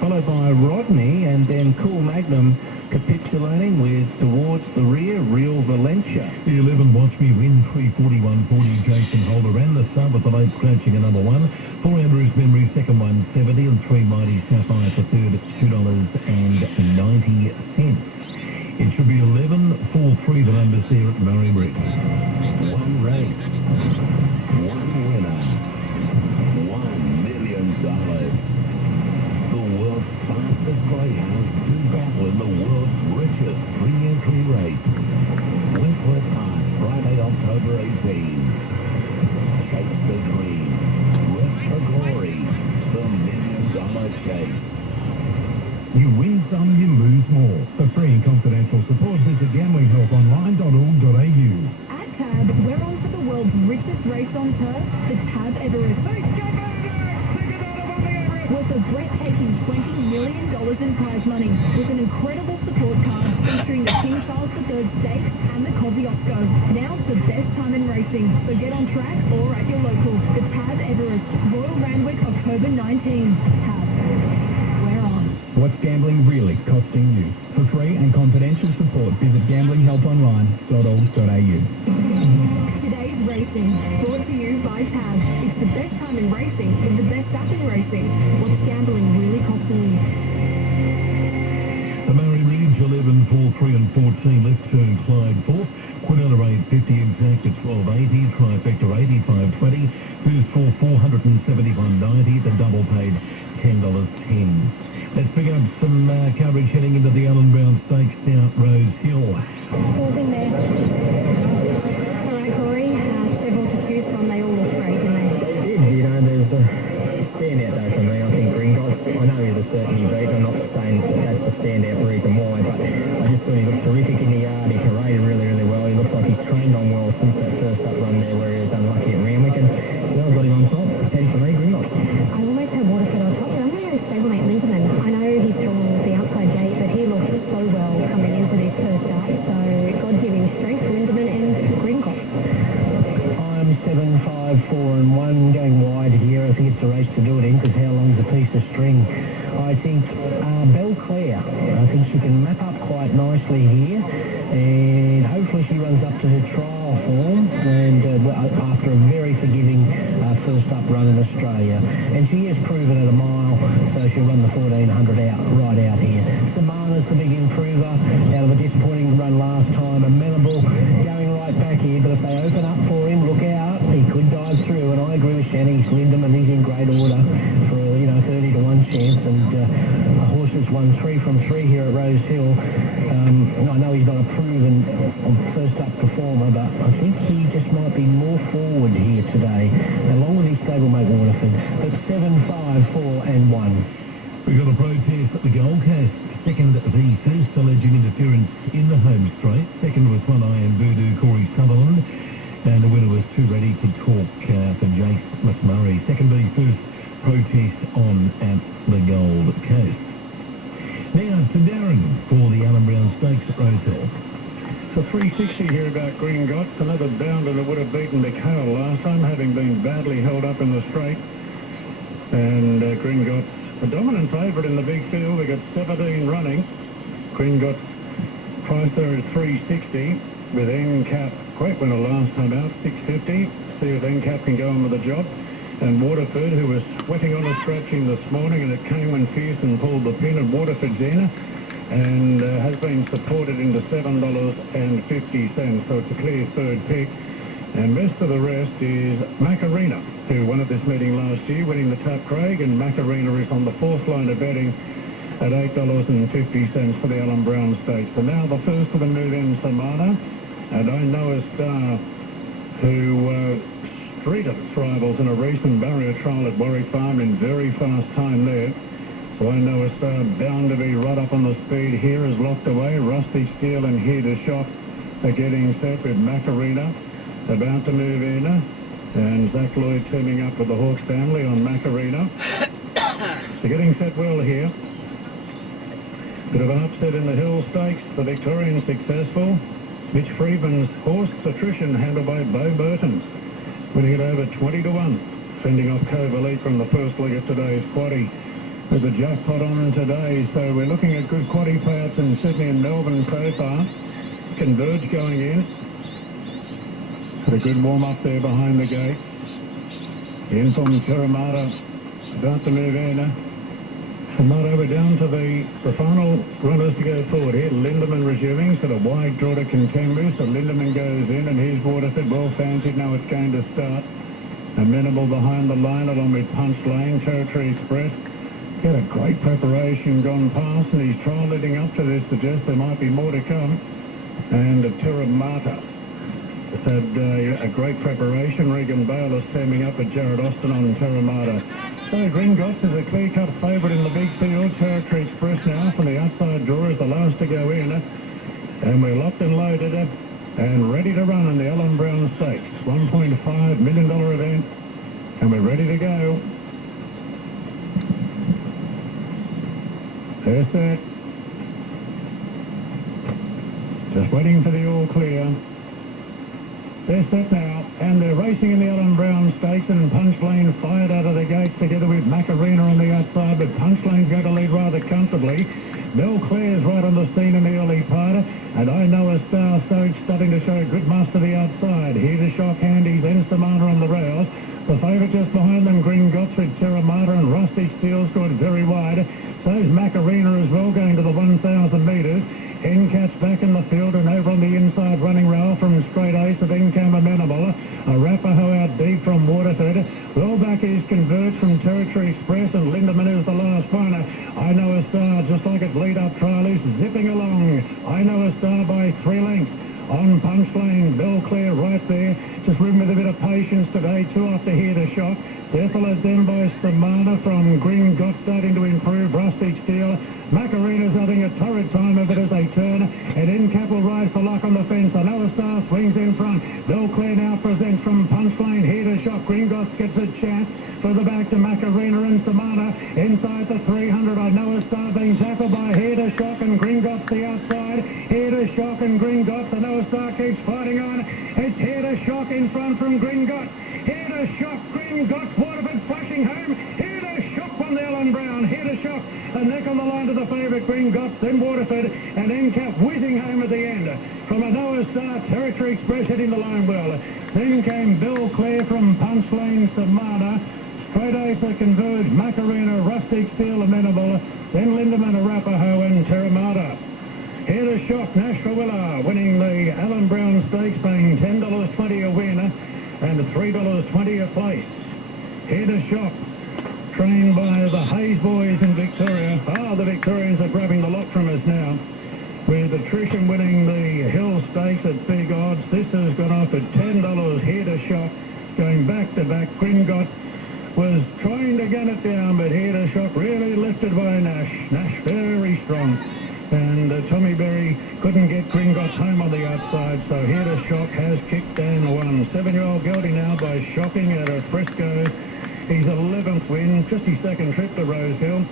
followed by Rodney, and then Cool Magnum capitulating with towards the rear, Real Valencia. The 11 Watch Me Win, 341.40, Jason Holder, and the sub with the late scratching at number 1. 4 Andrew's Memory, second 170, and 3 Mighty Sapphire for third at $2.90. It should be 11-4-3, the numbers here at Murray Bridge. One race, one winner, $1 million. The world's fastest greyhound to battle in the world's richest free-entry race. Wentworth Park, Friday, October 18. Chase the dream, rest for glory, the $1 million chase. You win some, you lose more. For free and confidential support, visit gamblinghelponline.org.au. At Tab, we're on for the world's richest race on turf, the Tab Everest. Worth a breathtaking $20 million in prize money, with an incredible support card featuring the King Charles III Stakes and the Kosciuszko. Now's the best time in racing, so get on track or at your local. The Tab Everest, Royal Randwick, October 19. Tab. We're on. What's gambling really costing you? For free and confidential support, visit gamblinghelponline.org.au. Today's racing, brought to you by Tab. It's the best time in racing with the best app in racing. What's gambling really costing you? The Murray Bridge, 11-4-3 and 14, Left Turn Clyde 4th. Quinella 850 exact at 12.80, Trifecta 85.20, Who's for 471.90, the double paid $10.10. Let's pick up some coverage heading into the Allen Brown Stakes down Rose Hill. Pausing there. All right, Corey, several to choose from. They all look great, didn't they? They did, you know, there's a standout though for me. I think Gringotts, I know he's a certainty beat. I'm not saying that's the standout reason why, but I just thought he looked terrific in the yard. He paraded really, really well. He looks like he's trained on well since that first up run there where he was unlucky at Randwick, and well, got him on top. 10 for me, Gringotts. I almost had Waterford on top, but I'm going to go Stablemate Lincoln. I know he's strong with the outside gate, but he looked so well coming into this first up, so God give him strength, Lindemann and Gringotts. I'm 7, 5, 4 and 1, going wide here. I think it's a race to do it in, because how long's a piece of string? I think Belclair, I think she can map up quite nicely. nicely here, and hopefully she runs up to her trial form, and after a very forgiving first up run in Australia. And she has proven at a mile, so she'll run the 1400 right out here. Samana's the big improver out of a disappointing run last time. Amenable going right back here, but if they open up for him, look out, he could dive through. And I agree with Shanny, Lindemann, he's in great order for a 30 to 1 chance, and a horse that's won 3 from 3 here at Rose Hill. I know he's not a proven first up performer, but I think he just might be more forward here today, along with his stablemate Waterford. But 7, 5, 4 and 1. We've got a protest at the Gold Coast. Second, the first alleged interference in the home straight. Second was One Eye and Voodoo Corey Sutherland. And the winner was Too Ready to Talk for Jace McMurray. Second, the first protest on at the Gold Coast. Now to Darren for the Alan Brown Stakes at Rose Hill. So 360 here about Green Gots, another bounder that would have beaten McHale last time, having been badly held up in the straight. And Green Gots, a dominant favourite in the big field. They got 17 running. Green Gots priced there at 360 with NCAP. Great winner last time out, 650. See if NCAP can go on with the job. And Waterford, who was sweating on a scratching this morning, and it came when Pearson pulled the pin, and Waterford's in, and has been supported into $7.50. So it's a clear third pick. And best of the rest is Macarena, who won at this meeting last year, winning the Tap Craig, and Macarena is on the fourth line of betting at $8.50 for the Alan Brown Stakes. So now the first of the move in, Samana, and I know a star who streeted its rivals in a recent barrier trial at Warwick Farm in very fast time there. So I know a star bound to be right up on the speed here is locked away. Rusty Steel and Here to Shop are getting set with Macarena about to move in. And Zach Lloyd teaming up with the Hawks family on Macarena. So getting set well here. Bit of an upset in the Hill Stakes. The Victorian successful. Mitch Freedman's horse, Attrition, handled by Bo Burton, winning it over 20 to 1. Fending off Covely from the first leg of today's quaddie. With the jackpot on today, so we're looking at good quaddie payouts in Sydney and Melbourne so far. Converge going in. Had a good warm-up there behind the gate. In from Terramata, about to move in. Terramata, we're down to the final runners to go forward here. Lindemann resuming, so the wide draw to contend with. So Lindemann goes in, and here's Waterford, well fancied, now it's going to start. Amenable behind the line along with Punch Lane, Territory Express. Got a great preparation gone past, and his trial leading up to this suggests there might be more to come. And Terramata. It's had a great preparation. Regan Bale is teaming up with Jared Austin on Terramata. So Green Gots is a clear-cut favourite in the big field. Territory Express now from the outside draw is the last to go in. And we're locked and loaded and ready to run in the Alan Brown Stakes. $1.5 million event. And we're ready to go. They're set. Just waiting for the all clear. They're set now, and they're racing in the Alan Brown Stakes, and Punch Lane fired out of the gates together with Macarena on the outside, but Punch Lane's going to lead rather comfortably. Belle Claire's right on the scene in the early part, and I Know a Star Stokes starting to show good must to the outside. Here to Shock Handy's then Samana on the rails. The favourite just behind them, Green Gots with Terramata, and Rusty Steel scored very wide. So's Macarena as well, going to the 1,000 metres. NCAP's back in the field, and over on the inside running rail from straight ace of Income Amenable. Arapaho out deep from Waterford. Well back is Converge from Territory Express, and Lindemann is the last one. I Know a Star, just like its lead-up trial, is zipping along. I Know a Star by 3 lengths. On Punch Lane, Belle Claire right there. Just ridden with a bit of patience today. 2 after Here to Shot. Therefore as then by Samana from Green Got starting to improve. Rusty Steel. Macarena's having a torrid time of it as they turn. And NCAP will ride for luck on the fence. I Know a Star swings in front. Belle Claire now presents from Punch Lane. Here to Shot. Green Got gets a chance. Further back to Macarena and Samana. Inside the 300. I Know a Star being tackled by Here to Shock, and Green Got the outside. Here to Shock and Green Got. I Know a Star keeps fighting on. It's Here to Shock in front from Green Got. Here to Shock, Green Got. Waterford flashing home. Here to Shock from the Alan Brown. Here to Shock. And back on the line to the favourite Green Got, then Waterford, and then kept whizzing home at the end. From a Noah's start, Territory Express hitting the line well. Then came Bill Clare from Punch Lane, Samana. Straight Acer Converge, Macarena, Rustic Steel, Amenable. Then Lindemann, Arapaho, and Terramata. Here to Shock, Nashville Willa, winning the Alan Brown Stakes, paying $10.20 a win and $3.20 a place. Here to Shock, trained by the Hayes boys in Victoria. The Victorians are grabbing the lot from us now. With Attrition winning the Hill Stakes at big odds. This has gone off at $10. Here to Shock, going back to back. Gringotts was trying to gun it down, but Here to Shock really lifted by Nash. Nash very strong. And Tommy Berry couldn't get Gringotts home on the outside, so Here to Shock has kicked and won. 7-year-old Geordie now by shocking out of Frisco. His 11th win, just his second trip to Rosehill,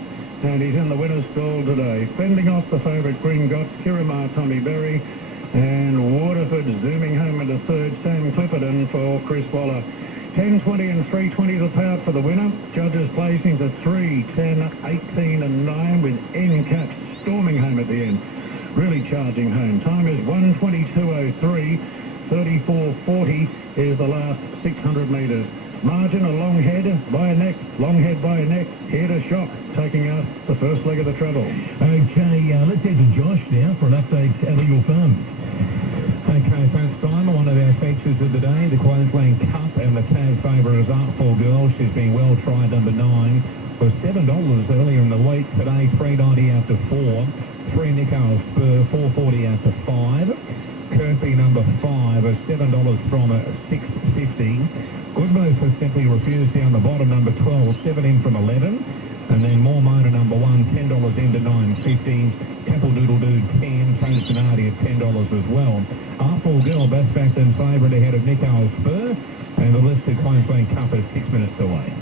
and he's in the winner's stall today. Fending off the favourite Gringotts, Kirimar, Tommy Berry, and Waterford zooming home into third, Sam Clipperton for Chris Waller. 10.20 and 3.20 the payout for the winner. Judges placings at 3, 10, 18 and 9 with N-Caps storming home at the end. Really charging home. Time is 1:22.03. 34.40 is the last 600 metres. Margin a long head by a neck. Long head by a neck. Here to Shock, taking out the first leg of the treble. Okay, let's head to Josh now for an update at Eagle Farm. Okay, thanks, Simon. One of our features of the day, the Queensland Cup, and the Tav favourite is Artful Girl. She's been well tried, number 9. Was $7 earlier in the week. Today, $3.90 out to 4. 3 Nico Spur, $4.40 out to 5. Kirby number 5 is $7 from $6.50. Goodmove has simply refused down the bottom, number 12, 7 in from 11. And then More Mona number 1, $10 into 9.50. Apple Doodle Dude 10, Tony Sonardi at $10 as well. Artful Girl best backed and favourite ahead of Nico Spur. And the listed Queensland Cup is 6 minutes away.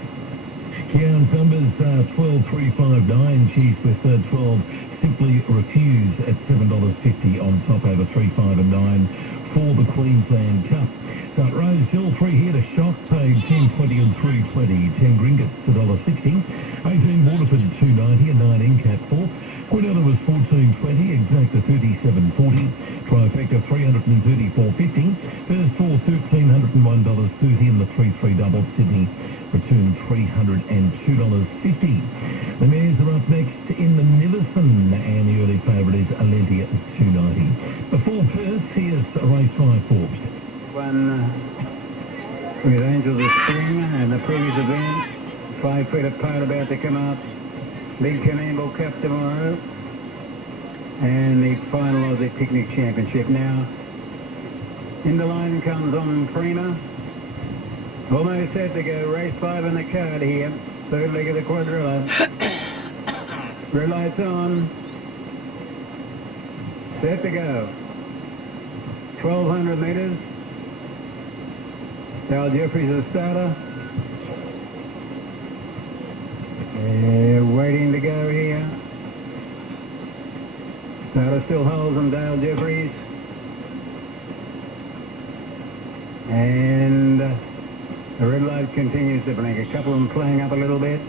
Keown's numbers 12.359. Cheese with 12. Simply Refuse at $7.50 on top over 3, 5 and 9 for the Queensland Cup. At Rosehill, 3 Here to Shock, paid 10.20 and 3.20. 10 Gringotts, $1.60. 18 Waterford, $2.90 and 9 N-Cat 4. Quinella was 14.20, Exacta 37.40. Trifecta $334.50. First 4, $1,301.30 and the 3-3 double Sydney return $302.50. The mares are up next in the Nivison, and the early favourite is Alentia at $2.90. Before Perth, here's race 5 Forbes. One with Angels of Spring and the previous event, 5 feet apart, about to come up. Big Cannonball Cup tomorrow, and the final of the Picnic Championship. Now, in the line comes on Prima. Almost set to go. Race 5 in the card here. Third leg of the quadrilla. Red lights on. Set to go. 1,200 metres. Dale Jeffries is the starter. Waiting to go here. Starter still holds on Dale Jeffries. And the red light continues to blink. A couple of them playing up a little bit.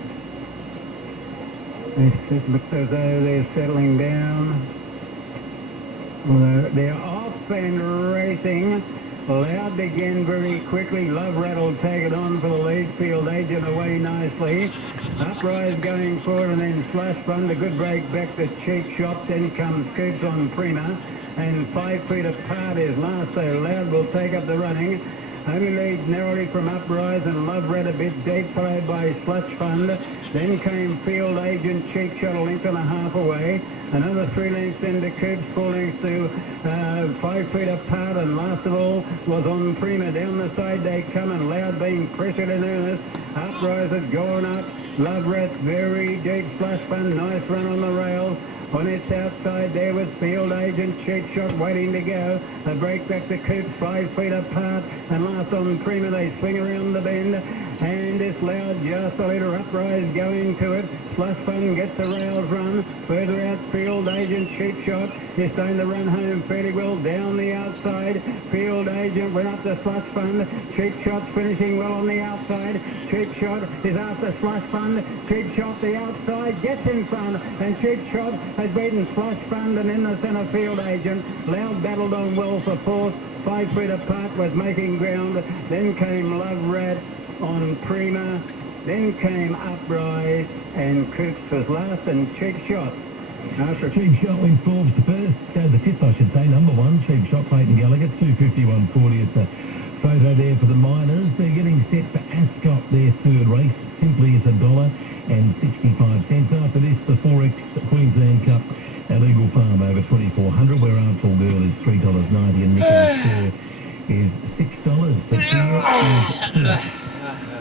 It just looks as though they're settling down. Although they're off and racing. Loud begin very quickly. Love Rattle tag it on for the lead. Field Agent away nicely. Uprise going forward, and then Flash Fund. A good break back to Cheek Shop. Then comes Scoops on Prima. And 5 feet apart is last, so Loud will take up the running. Only lead narrowly from Uprise, and Love Rat a bit deep, followed by Slush Fund. Then came Field Agent, Cheek Shot, a length and a half away. Another 3 lengths into Coops, 4 lengths to 5 feet apart, and last of all was on Prima. Down the side they come, and Loud being pressured in earnest. Uprise has gone up. Love Rat very deep. Slush Fund, nice run on the rails. On its outside there was Field Agent, Cheek Shot waiting to go. A break back to Coops, 5 feet apart, and last on Prima they swing around the bend. And it's Loud just a little uprise going to it. Slush Fund gets the rails run. Further out, Field Agent Cheap Shot is starting to run home fairly well down the outside. Field Agent went up to Slush Fund. Cheap Shot's finishing well on the outside. Cheap Shot is after Slush Fund. Cheap Shot the outside gets in front, and Cheap Shot has beaten Slush Fund, and in the centre Field Agent. Loud battled on well for fourth. 5 feet apart was making ground. Then came Love Rat on Prima. Then came Uprise, and Coops was last, and Cheap Shot. After Cheap Shot wins Forbes the first, the fifth I should say, number one. Cheap Shot, Clayton Gallagher, 251.40. It's a photo there for the Miners. They're getting set for Ascot, their third race. Simply is $1.65. After this, the 4X Queensland Cup Illegal Farm over 2,400, where Artful Girl is $3.90 and Nicholas Sir is $6.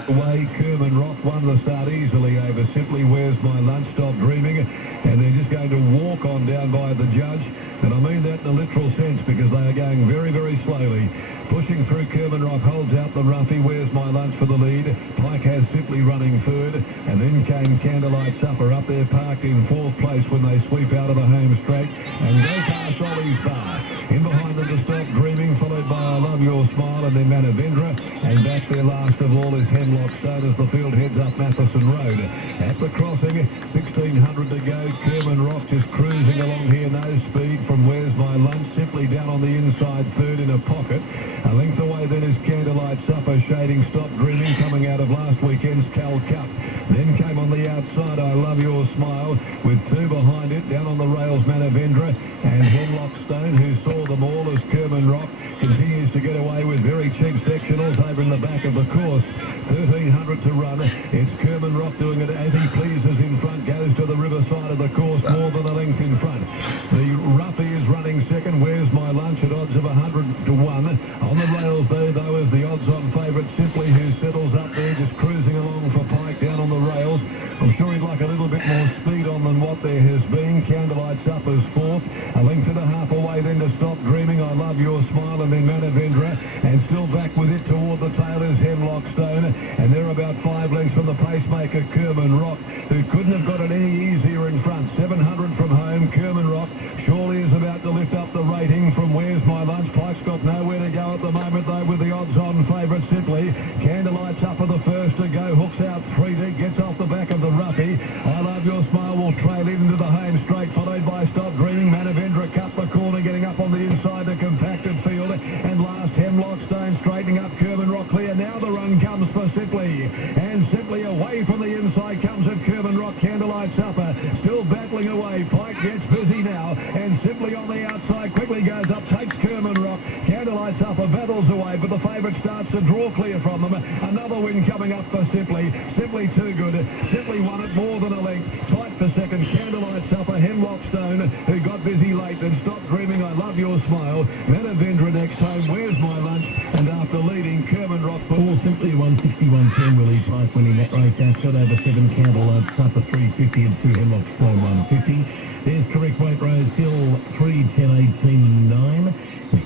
The away, Kerman Rock won the start easily over Simply Where's My Lunch, Stop Dreaming, and they're just going to walk on down by the judge, and I mean that in a literal sense because they are going very, very slowly. Pushing through, Kerman Rock holds out the roughie. Where's My Lunch for the lead. Pike has Simply running third, and then came Candlelight Supper up there parked in fourth place when they sweep out of the home straight and go past Ollie's Bar. In behind them to Stop Dreaming, followed by I Love Your Smile and then Manavendra, and back there last of all is Hemlock Stone as the field heads up Matheson Road. At the crossing, 1,600 to go. Kerman Rock just cruising along here, no speed from Where's My Lunch. Simply down on the inside third in a pocket. A length away then is Candlelight Supper shading Stop Dreaming coming out of last weekend's Cal Cup. Then came on the outside I Love Your Smile with two behind it. Down on the rails Manavendra and Hemlock Stone, who saw them all as Kerman Rock continues to get away with very cheap sectionals over in the back of the course. 1,300 to run. It's Kerman Rock doing it as he pleases in front. Goes to the riverside of the course, more than a length in front. The roughie is running second. Where's My Lunch at odds of 100 to 1. On the rails though is the odds-on favourite Simply, who settles up there just cruising along for Pike down on the rails. I'm sure he'd like a little bit more speed on than what there has been. Candlelight Supper's fourth. A length and a half away then to Stop Dreaming. I Love Your Smile and then Manavendra. And still back with it toward the tail is Hemlock Stone. And they're about 5 lengths from the pacemaker Kerman Rock, who couldn't have got it any easier in front. 700 from home. Kerman Rock surely is about to lift up the rating from Where's My Lunch. Pike's got nowhere to go at the moment though with the odds-on favourite Simply. Candlelight's up for the first to go. Hooks out 3 deep. Gets off the back of the roughie. I Love Your Smile will trail into the home straight, followed by Stop Dreaming. Manavendra cut the corner, getting up on the inside, the compacted field, and last Hemlock Stone straightening up. Kerman Rock clear. Now the run comes for Simply, and Simply away from the inside comes at Kerman Rock. Candlelight Supper still battling away. Pike gets busy now, and Simply on the outside quickly goes up, takes Kerman Rock. Candlelight Supper battles away, but the favourite starts to draw clear from them. Another win coming up for Simply. Simply too good. Simply won it more than a length. Tight for second. Candlelight Supper, Hemlock Stone, who got busy late, and Stop Dreaming. I Love Your Smile. Manavendra next home. Where's My Lunch? And after leading, Kerman Rock for all Simply 161.10. Willie Pike winning that race. Ascot over 7. Candlelight Supper 350 and 2 Hemlock Stone 150. There's correct weight Rose Hill 3:10:18:9.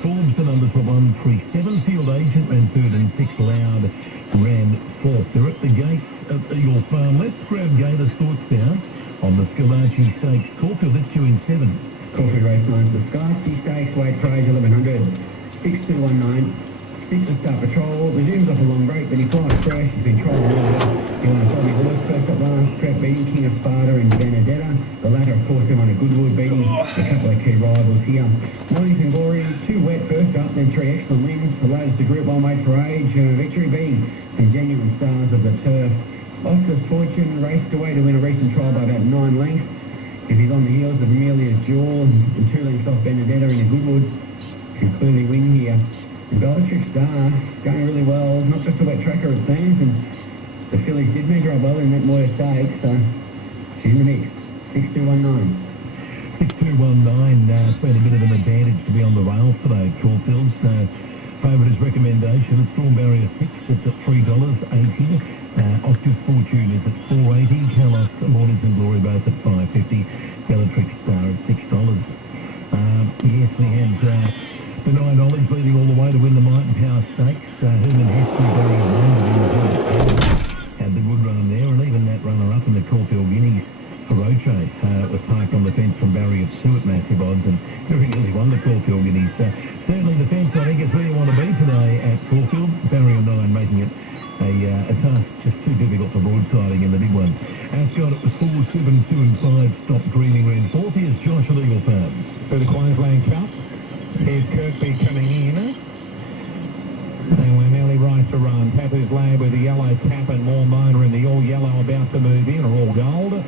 Forbes the numbers for 137. Field Agent ran third and 6. Loud ran fourth. They're at the gates of Eagle Farm. Let's grab Gator's thoughts down on the Scalacci Stakes. Caulfield, that's you in 7. Caulfield race 9 for the Sky Stakes, weight prize 1100. 6219. 6 to Star Patrol. Resumes off a long break, but he flies fresh. He's been trolling really well. He won a Bobby Horse first up last. Trap beating King of Sparta and Benedetta. The latter, of course, won a Goodwood beating a couple of key rivals here. Mornington Glory, 2 wet first up, then 3 excellent wins. The latest to Group 1 weight for age. Victory being some genuine stars of the turf. Oscar's Fortune raced away to win a recent trial by about 9 lengths. If he's on the heels of Amelia's Jewel and 2 lengths off Benedetta in a Goodwood, can clearly win here. And Bellatrix Star going really well, not just a wet tracker it seems, and the fillies did measure up well in that Moya Stakes, so she's in the mix. 6219. 6219, it's been a bit of an advantage to be on the rails today at Caulfield. Favourite is recommendation. It's Storm Barrier 6, it's at $3.80. Oscar's Fortune is at $4.80. Kalos, Mornington Glory both at $5.50. Bellatrix Star at $6. Yes, we had the 9 Knowledge leading all the way to win the Might and Power Stakes. Herman Heskey very well in the and he's certainly the fence, I think, is where you want to be today at Caulfield. Barrier 9 making it a task just too difficult for broadsiding in the big one. Ascot, it was 4, 7, 2 and 5, stopped Dreaming ran fourth. Here's Josh at Eagle Farm. To the Queensland Cup. Here's Kirkby coming in. And we're nearly right to run. Papa's Lab with the yellow cap and more Mona in the all yellow about to move in, or all gold.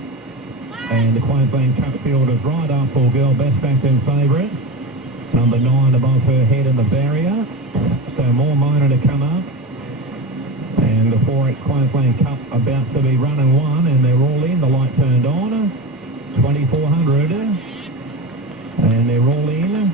And the Queensland Cup field is right up for girl, best backed in favourite. Number 9 above her head in the barrier. So more Mona to come up. And the 4X Queensland Cup about to be running one, and they're all in. The light turned on. 2400. And they're all in.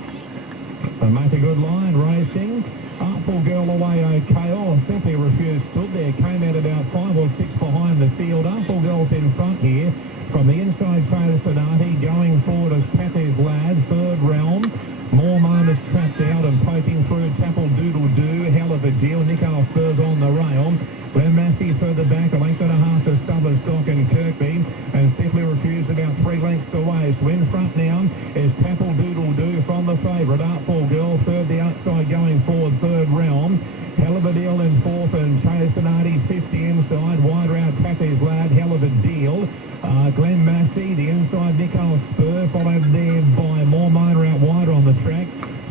They make a good line, racing. Artful Girl away okay. Oh, Simply Refused stood there. Came out about 5 or 6 behind the field. Artful Girl's in front here. From the inside, Taylor Sonati. Going forward as Kathy's Lad. Third realm. More Mona's trapped out and poking through. Tapple Doodle Doo. Hell of a deal. Nico Spurs on the rail. Glenn Massey further back. A length and a half to Stubborn Stock and Kirkby. And Simply Refused about 3 lengths away. So in front now is Tapple Doodle Doo from the favourite. Artful Girl. Third the outside going forward. Third realm. Hell of a deal in fourth, and Taylor Sonati 50 inside. Wider out Kathy's Lad. Hell of a deal. Glenn Massey, the inside Nico Spur, followed there by More Mona out wider on the track.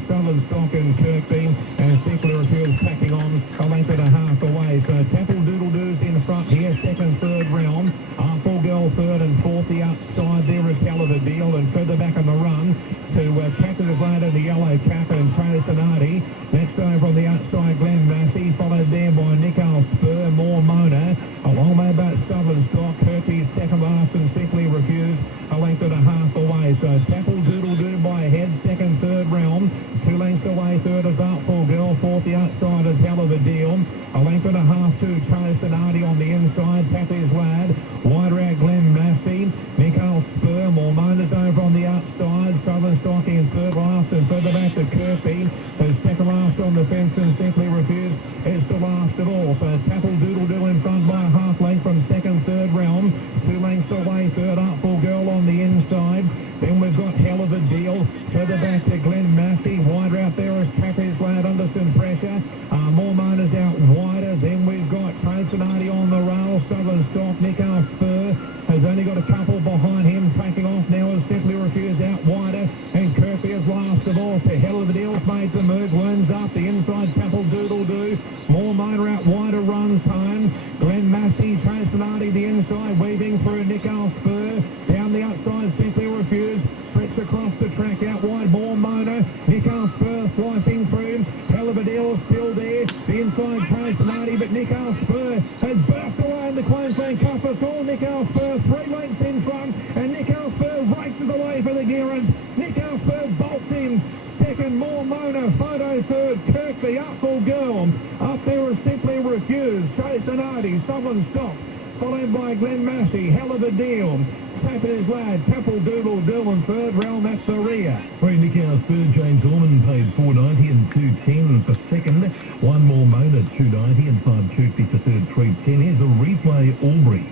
Southern Stock and Kirkby, and Simply Refused packing on a length and a half away. So Tapple Doodle Doo's in front here, second, third realm. Artful Girl third and fourth. The outside there is Hell of a Deal, and further back on the run to Kathy's Lad in the yellow cap and Taylor Sonati. Next over on the outside, Glenn Massey, followed there by Nico Spur, More Mona. Along way about Southern Stock, Kirkby's second last and Simply Refused a length and a half away. So Tapple Doodle Doo by a head, second, third realm. 2 lengths away, third is Artful Girl, fourth the outside is Hell of a Deal. A length and a half to Taylor Sonati on the inside, Kathy's Lad. Wider out Glenn Massey, Nico Spur, More Mona's over on the outside. Southern Stock in third last, and further back to Kirkby. So second last on the fence and Simply Refused is the last of all. So Tapple Doodle Doo in front by a half length from second, third realm. 2 lengths away, third Artful Girl on the inside. Then we've got Hell of a Deal. Further back to Glenn Massey. Wider out there is Kathy's Lad under some pressure. More Mona's out wider. Then we've got Sonati on the rail. Southern Stock, Nico Spur has only got a couple behind him. Packing off now is Simply Refused out wider. And Kirkby is last of all. To Hell of a Deal's made the move. Worms up the inside. Tapple Doodle Doo. More Mona out wider, runs home. Glenn Massey, Sonati the inside. Weaving through Nico Spur. Down the outside, Simply Refused. Stretch across the track out wide. More Mona. Nico Spur slicing through. Hell of a Deal still there. The inside Sonati, but Nico Spur has burst away in the Queensland Cup. It's all Nico Spur, 3 lengths in front, and Nico Spur races away for the Gearans. Nico Spur bolts in. Second, More Mona, photo third, Kirkby, Artful Girl. Up there is Simply Refused, Chase Sonati, Southern Stock, followed by Glenn Massey, Hell of a Deal. Tapper's Lad, Tapple Doodle Doo, and third round, that's the rear. 3 Nickhouse third, James Orman paid $4.90 and $2.10 for second. 1 More Mona, $2.90 and 5 Kirkby for third, $3.10. Here's a replay, Albury.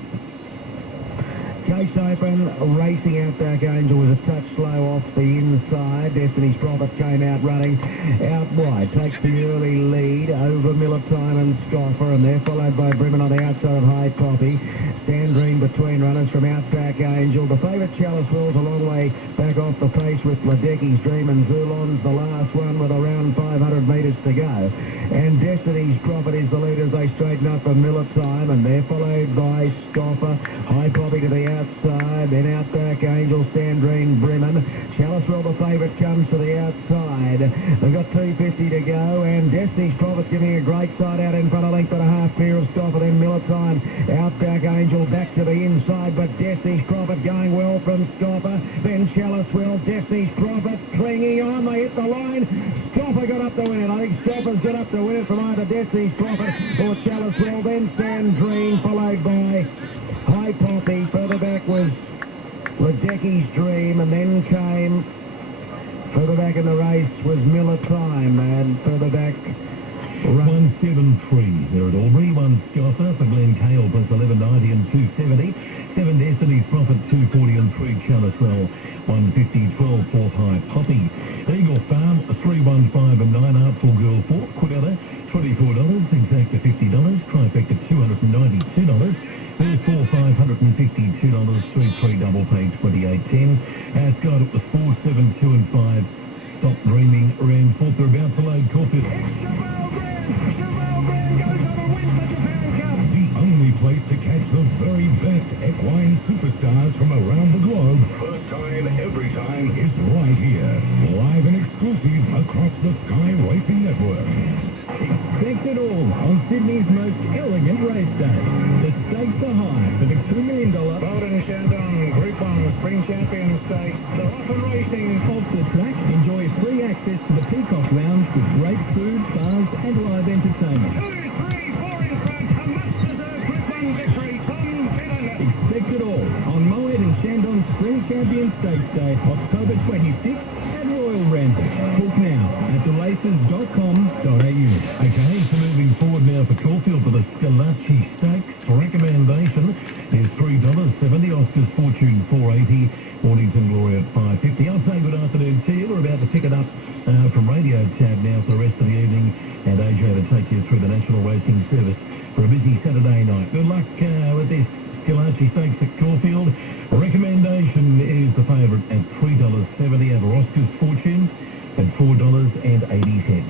Chase Open, racing Outback Angel was a touch slow off the inside. Destiny's Prophet came out running out wide. Takes the early lead over Miller Time and Scoffer, and they're followed by Bremen on the outside of High Poppy. Sandrine between runners from Outback Angel. The favourite Chalice Wells a long way back off the pace with Ladecky's Dream, and Zulon's the last one with around 500 metres to go. And Destiny's Prophet is the leader as they straighten up for Miller Time, and they're followed by Scoffer. High Poppy to the outside, then Outback Angel, Sandrine, Bremen. Chalice Well, the favourite, comes to the outside. They've got 250 to go, and Destiny's Prophet giving a great side out in front, a length and a half clear of Scoffer. Then Miller Time, Outback Angel back to the inside, but Destiny's Prophet going well from Scoffer. Then Chalice Well, Destiny's Prophet clinging on, they hit the line. Scoffer got up to win it. I think Scoffer's got up to win it from either Destiny's Prophet or Chalice Well. Then Sandrine, followed by High Poppy. Further back was Ladecky's Dream, and then came further back in the race was Miller Time, and further back 173 there at Albury. 1 Scoffer for Glen Cale plus 11.90 and 270. 7 Destiny's Prophet 240 and 3 Chaliswell 150. 12 Fourth High Poppy. Eagle Farm 315 and 9 Artful Girl 4 Quidella $24. Exacta $50. Trifecta $292. There's 4 $552. 3 double pay 28.10. Scott it was 4 7 2 and 5. Stop Dreaming ran fourth. They're about to load Caulfield. The only place to catch the very best equine superstars from around the globe. First time, every time, is right here. Live and exclusive across the Sky Racing Network. Expect it all on Sydney's most elegant race day. The stakes are high for the $2 million Bowden Shandong Group 1 Spring Champion Stakes. They're off and racing. Off the track, enjoy free access to the Peacock Lounge with great food, bars and live entertainment. 2, 3, 4 in front. A much-deserved Group 1 victory. Tom Fidden. Expect it all on Moet and Shandong Spring Champion Stakes Day, October 26th at Royal Ramsey. Book now at theraces.com.au. Okay, so moving forward now for Caulfield for the Scalacci Stakes. Recommendation is $3.70. Oscar's Fortune $4.80. Mornington Glory at $5.50. I'll say good afternoon to you. We're about to pick it up from Radio Tab now for the rest of the evening, and AJ to take you through the National Racing Service for a busy Saturday night. Good luck with this Scalacci Stakes at Caulfield. Recommendation is the favourite at $3.70 over Oscar's Fortune at $4.80.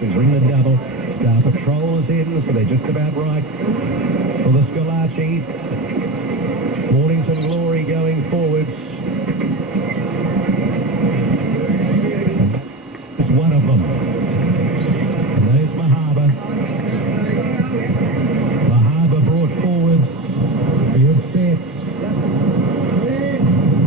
She's ring the double. Star Patrol is in, so they're just about right for the Scalacci. Mornington Glory going forwards. It's one of them. And there's Mahaba. Mahaba brought forwards. Field set.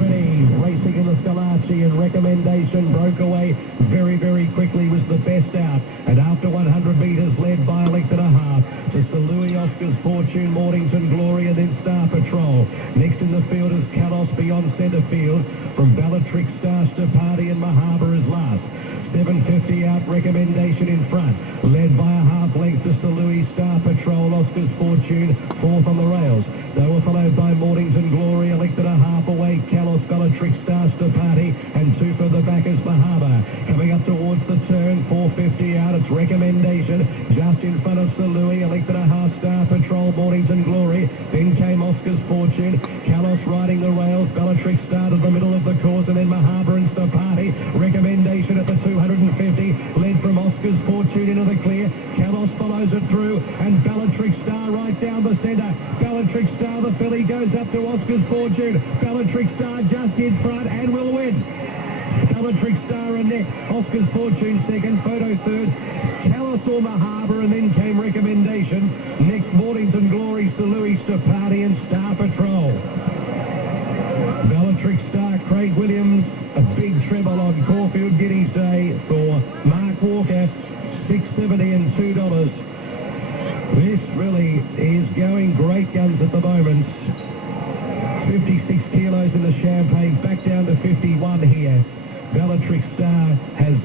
Ready, racing in the Scalacci, and recommendation broke away very, very quickly, was the best out. And after 100 metres, led by a length and a half. Just the Louis Oscar's Fortune, Mornington Glory, and then Star Patrol. Next in the field is Kalos beyond centre field. From Bellatrix, Stars to Party, and Mahaba is last. 750 out, recommendation in front. Led by a half length, just the Louis, Star Patrol, Oscar's Fortune, fourth on the rails. They were followed by Mornington Glory, a length and a half away. Kalos, Bellatrix, Stars to Party, and two further back is Mahaba. Coming up towards the turn, 450 out, it's recommendation. Just in front of Sir Louis, a length and a half, Star Patrol, Mornington Glory. Then came Oscar's Fortune. Kalos riding the rails. Bellatrix started the middle of the course, and then Mahaba and Star Party. Recommendation at the 250, led from Oscar's Fortune into the clear. Kalos follows it through, and Bellatrix Star right down the centre. Bellatrix Star, the filly, goes up to Oscar's Fortune. Bellatrix Star just in front and will win. Bellatrix Star and next. Oscar's Fortune second. Photo third. Kalos or Mahaba, and then came recommendation. Next, Mornington Glory, Sir Louis, Party, and Star Patrol. Bellatrix Star, Craig Williams, a big treble on Caulfield Guineas Day for Mark Walker, $6.70 and $2. This really is going great guns at the moment. 56 kilos in the Champagne, back down to 51 here. Bellatrix Star has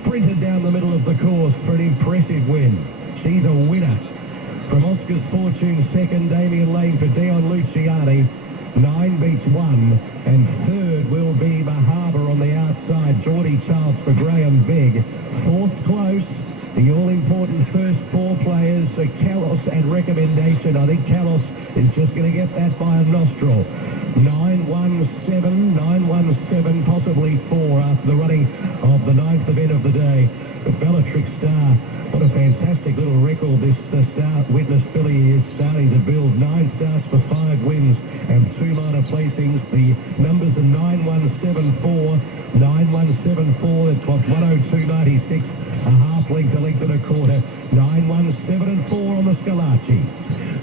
sprinted down the middle of the course for an impressive win. She's a winner. From Oscar's Fortune, second, Damien Lane for Dion Luciani. 9 beats 1, and third will be Mahaba on the outside. Geordie Charles for Graham Begg. Fourth close. The all-important first four players are Kalos and recommendation. I think Kalos is just going to get that by a nostril. 9-1-7, possibly 4 after the running of the 9th event of the day. But Bellatrix Star, what a fantastic little record this Star Witness filly is starting to build. 9 starts for 5 wins and 2 minor placings. The numbers are 9-1-7-4, 9-1-7-4. It's clocked 102.96. A half length, a length and a quarter. 9-1-7-4 on the Scalacci.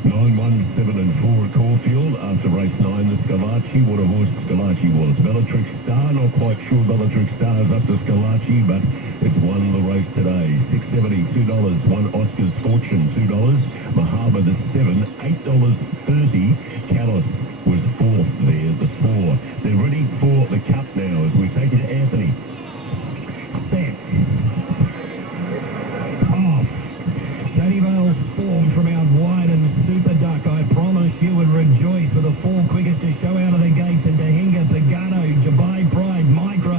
9-1-7-4 at Caulfield. After race 9, the Scalacci. What a horse Scalacci was. Bellatrix Star, not quite sure Bellatrix Star's up to Scalacci, but it's won the race today. $6.70, $2. One Oscar's Fortune, $2. Mahaba the 7, $8.30. Kalos was fourth there, the 4. They're ready for the cup now as we take it to Anthony. Set. You and Rejoice were the four quickest to show out of the gates, and Dahinga, Pagano, Jabai Pride, Micro,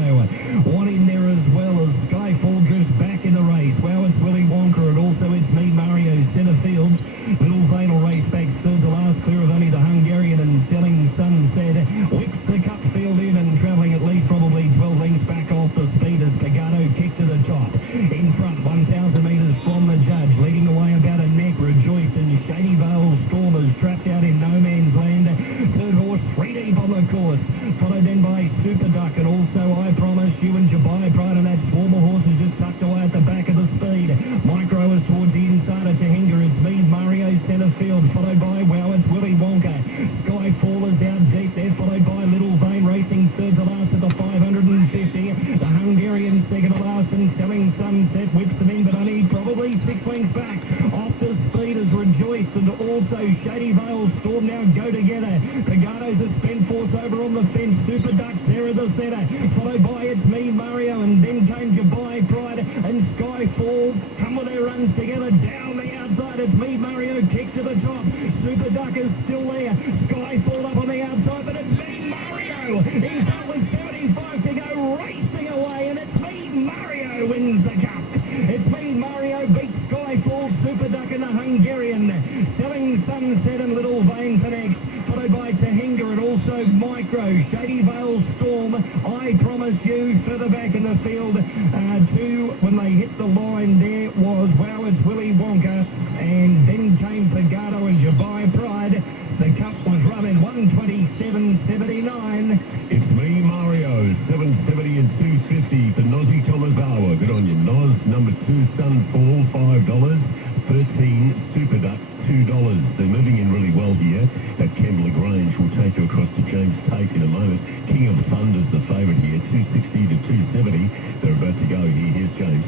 one in there as well as Skyfall drifts back in the race. Wow, it's Willy Wonka, and also it's me, Mario, centre field. Little Vane will race back third to last, clear of only the Hungarian, and Selling Sunset whips the cup field in and travelling at least probably 12 lengths back off the speed as Pagano kicked to the top. In front, 1,000 metres from the judge, leading the way about a neck, Rejoice, and Shady Vale Stormers trapped out in no man's land. Third horse, 3 deep on the course, followed then by Super Duck, and also I Promise You and Jabai Pride, and that swarm of horses just tucked away at the back of the speed. Micro is towards the inside of Tahinga. It's me, Mario, centre field, followed by Wow, it's Willy Wonka. Skyfall is out deep there, followed by Little Vane racing third to last at the 550. The Hungarian second to last, and Selling Sunset whips them in, but only probably 6 lengths back. Off the speed is Rejoice, and also Shady Vale Storm now go together. Pagano's a spent force over on the fence. Super Ducks there in the centre, followed by It's Me, Mario, and then came Jabai Pride and Skyfall. Come with their runs together down the outside. It's Me, Mario, kick to the top. Super Duck is still there. Skyfall up on the outside, but it's Me, Mario. In front with 75 to go, racing away, and it's Me, Mario wins the cup. It's Me, Mario beats Skyfall, Super Duck and the Hungarian. Selling Sunset and Little Vane for next, followed by Tahinga and also Micro. Shady Vale Storm, I Promise You further back in the field. Two, when they hit the line there, was Wow, it's Willy Wonka, and then came Pagano and Jabai Pride. The cup was running 127.79. It's Me, Mario, 770 and 250 for Nozzy Tomazawa. Good on you, Noz. Number 2, Sunfall, $5. 13, Super Duck, $2. They're moving in really well here at Kembla Grange. We'll take you across to James Tate in a moment. King of Thunder's the favourite here, 260 to 270. They're about to go here. Here's James.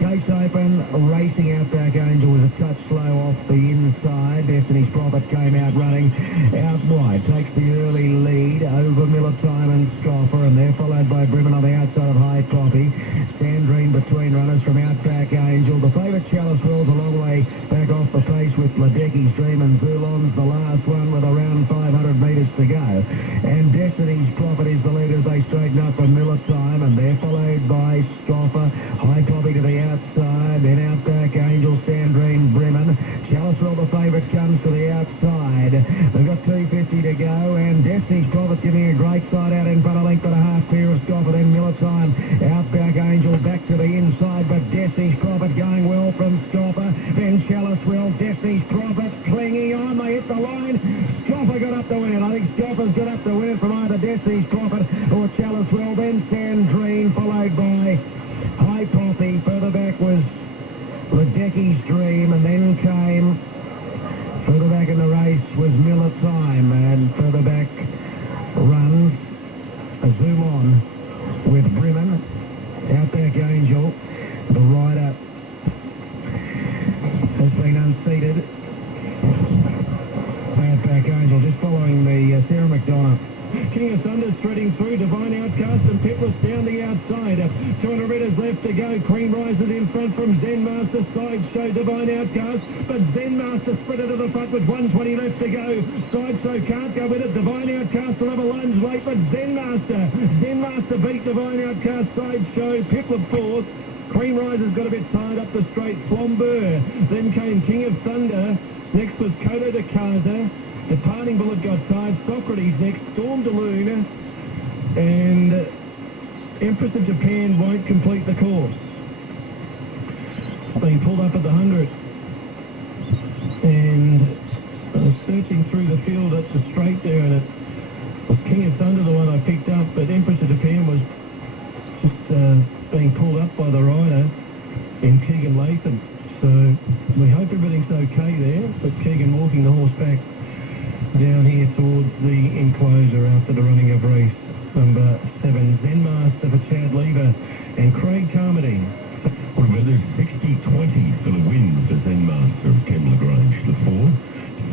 Gates open, racing Outback Angel was a touch slow off the inside. Destiny's Prophet came out running out wide, takes the early lead over Miller Time and Scoffer, and they're followed by Brimmen on the outside of High Poppy. Sandrine between runners from Outback Angel. The favourite Chalice Wells a long way back off the pace with Ladecky's Dream, and Zulon's the last one with around 500 metres to go. And Destiny's Prophet is the leader as they straighten up from Miller Time, and they're followed by Scoffer, High Poppy to the outside, then Outback Angel, Sandrine, Bremen. Chalicewell, the favourite, comes to the outside. They've got 250 to go, and Destiny's Prophet giving a great side out in front, a length and a half clear of Scoffer, then Miller Time. Outback Angel back to the inside, but Destiny's Prophet going well from Scoffer, then Chalicewell, Destiny's Prophet clinging on, they hit the line. Scoffer got up to win it. I think Scoffer's got up to win it from either Destiny's Prophet or Chalicewell, then Sandrine, followed by High Poppy. Further back was Ladecky's Dream, and then came, further back in the race was Miller Time, and further back runs a zoom on with Bremen. Outback Angel, the rider, has been unseated. Outback Angel just following the Sarah McDonough. King of Thunder threading through, Divine Outcast and Pepless down the outside. 200 metres left to go. Cream rises in front from Zen Master. Sideshow, Divine Outcast, but Zen Master sprinted to the front with 120 left to go. Sideshow can't go with it. Divine Outcast will have a lunge late, but Zen Master beat Divine Outcast. Sideshow, Piplup fourth. Cream Riser's got a bit tied up the straight. Flambeau. Then came King of Thunder. Next was Kodo de Casa. Departing Bullet got tied. Socrates next. Storm de Lune. And Empress of Japan won't complete the course. Being pulled up at the 100. And searching through the field at the straight there, and it was King of Thunder, the one I picked up, but Empress of Japan was just being pulled up by the rider in Keegan Latham. So we hope everything's okay there, but Keegan walking the horse back down here towards the enclosure after the running of race number 7. Zen Master for Chad Lever and Craig Carmody. What about this? 60-20 for the win for Zen Master of Kembla Grange. The 4,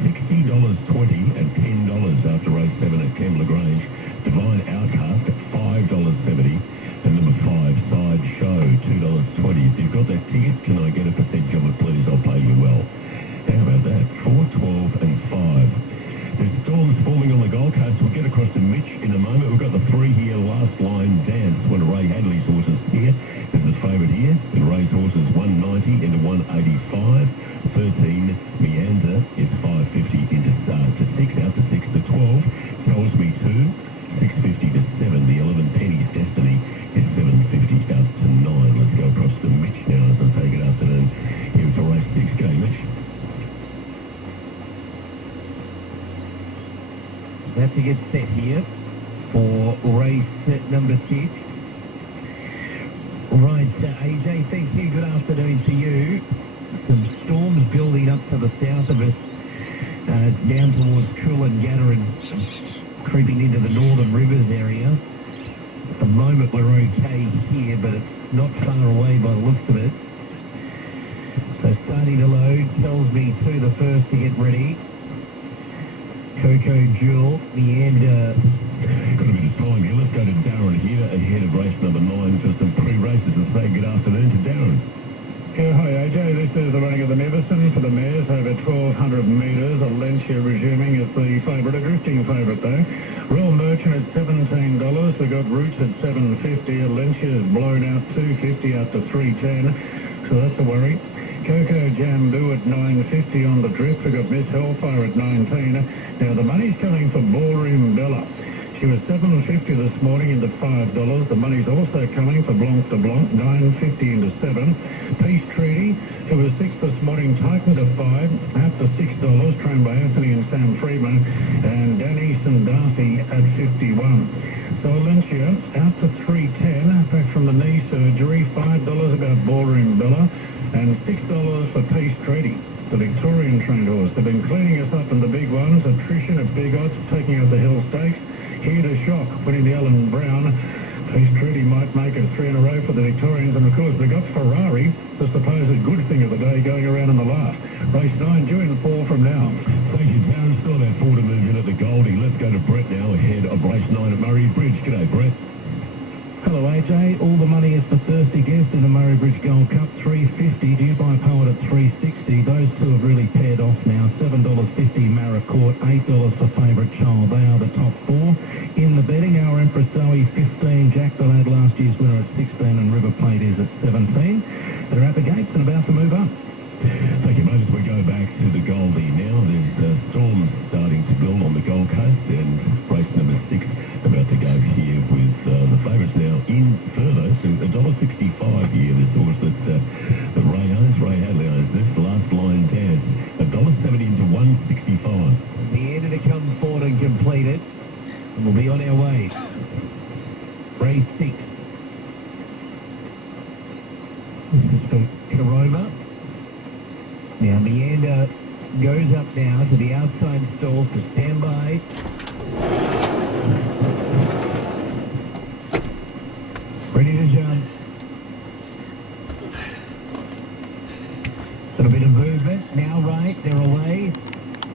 $60.20 and $10 after race 7 at Kembla Grange. Divine Outcast at $5.70. And number 5, Sideshow, $2.20. If you've got that ticket, can I get a percentage of it, please? I'll pay you well. How about that? 4, 12 and 5. favourite here in race horses 190 into 185. 13, Meander is 550 into to 6, out to 6 to 12. Tells me 2, 650 to 7. The 11 Penny's Destiny is 750 out to 9. Let's go across to Mitch now as I take it afternoon. Here to race 6. G'day, Mitch. About to get set here for race number 6. Right, AJ, thank you. Good afternoon to you. Some storms building up to the south of us, down towards Coolangatta and creeping into the Northern Rivers area. At the moment we're okay here, but it's not far away by the looks of it. So starting to load, tells me 2 the first to get ready. Coco Jewel, Meander. Got a bit of time here. Let's go to Darren here ahead of race number 9 for some pre-races and say good afternoon to Darren. Yeah, hi AJ, this is the running of the Neverson for the mares over 1,200 metres. Alencia resuming as the favourite, a drifting favourite though. Real Merchant at $17. We've got Roots at $7.50. Alencia is blown out $2.50 out to $3.10. So that's a worry. Coco Jambu at $9.50 on the drift. We've got Miss Hellfire at $19. Now the money's coming for Ballroom Bella. She was $7.50 this morning into $5. The money's also coming for Blanc de Blanc, $9.50 into $7. Peace Treaty, who was 6 this morning, tightened to $5, out to $6, trained by Anthony and Sam Freeman, and Danny Darcy at $51. So Alencia out to $3.10, back from the knee surgery, $5 about Ballroom Bella, and $6 for Peace Treaty. The Victorian trained horse. They've been cleaning us up in the big ones. Attrition at big odds, taking out the Hill Stakes. Here to shock, winning the Allen Brown. Peace Treaty might make it 3 in a row for the Victorians, and of course they got Ferrari, the supposed good thing of the day, going around in the last. Race 9 due in 4 from now. Thank you, Darren. Still about 4 to move in at the Goldie. Let's go to Brett now ahead of race 9 at Murray Bridge. G'day, Brett. Hello AJ, all the money is for Thirsty Guest in the Murray Bridge Gold Cup, $3.50. Due by Poet at $3.60. Those two have really paired off now. $7.50 Maricourt, $8 for Favourite Child. They are the top 4. In the betting, our Empress Zoe 15, Jack the Lad last year's winner at 16, and River Plate is at 17. They're at the gates and about to move up. Thank you, Moses. We go back to the Goldie now. There's storms starting to build on the Gold Coast, and race number 6 about to go here with the favourites now in further to $1.65 here. This horse that Ray owns, Ray Hadley owns this. Last line dance, $1.70 into $1.65. The end to come forward and complete it. And we'll be on our way. Race 6. This is for Karoma. Now Meander goes up now to the outside stalls to stand by.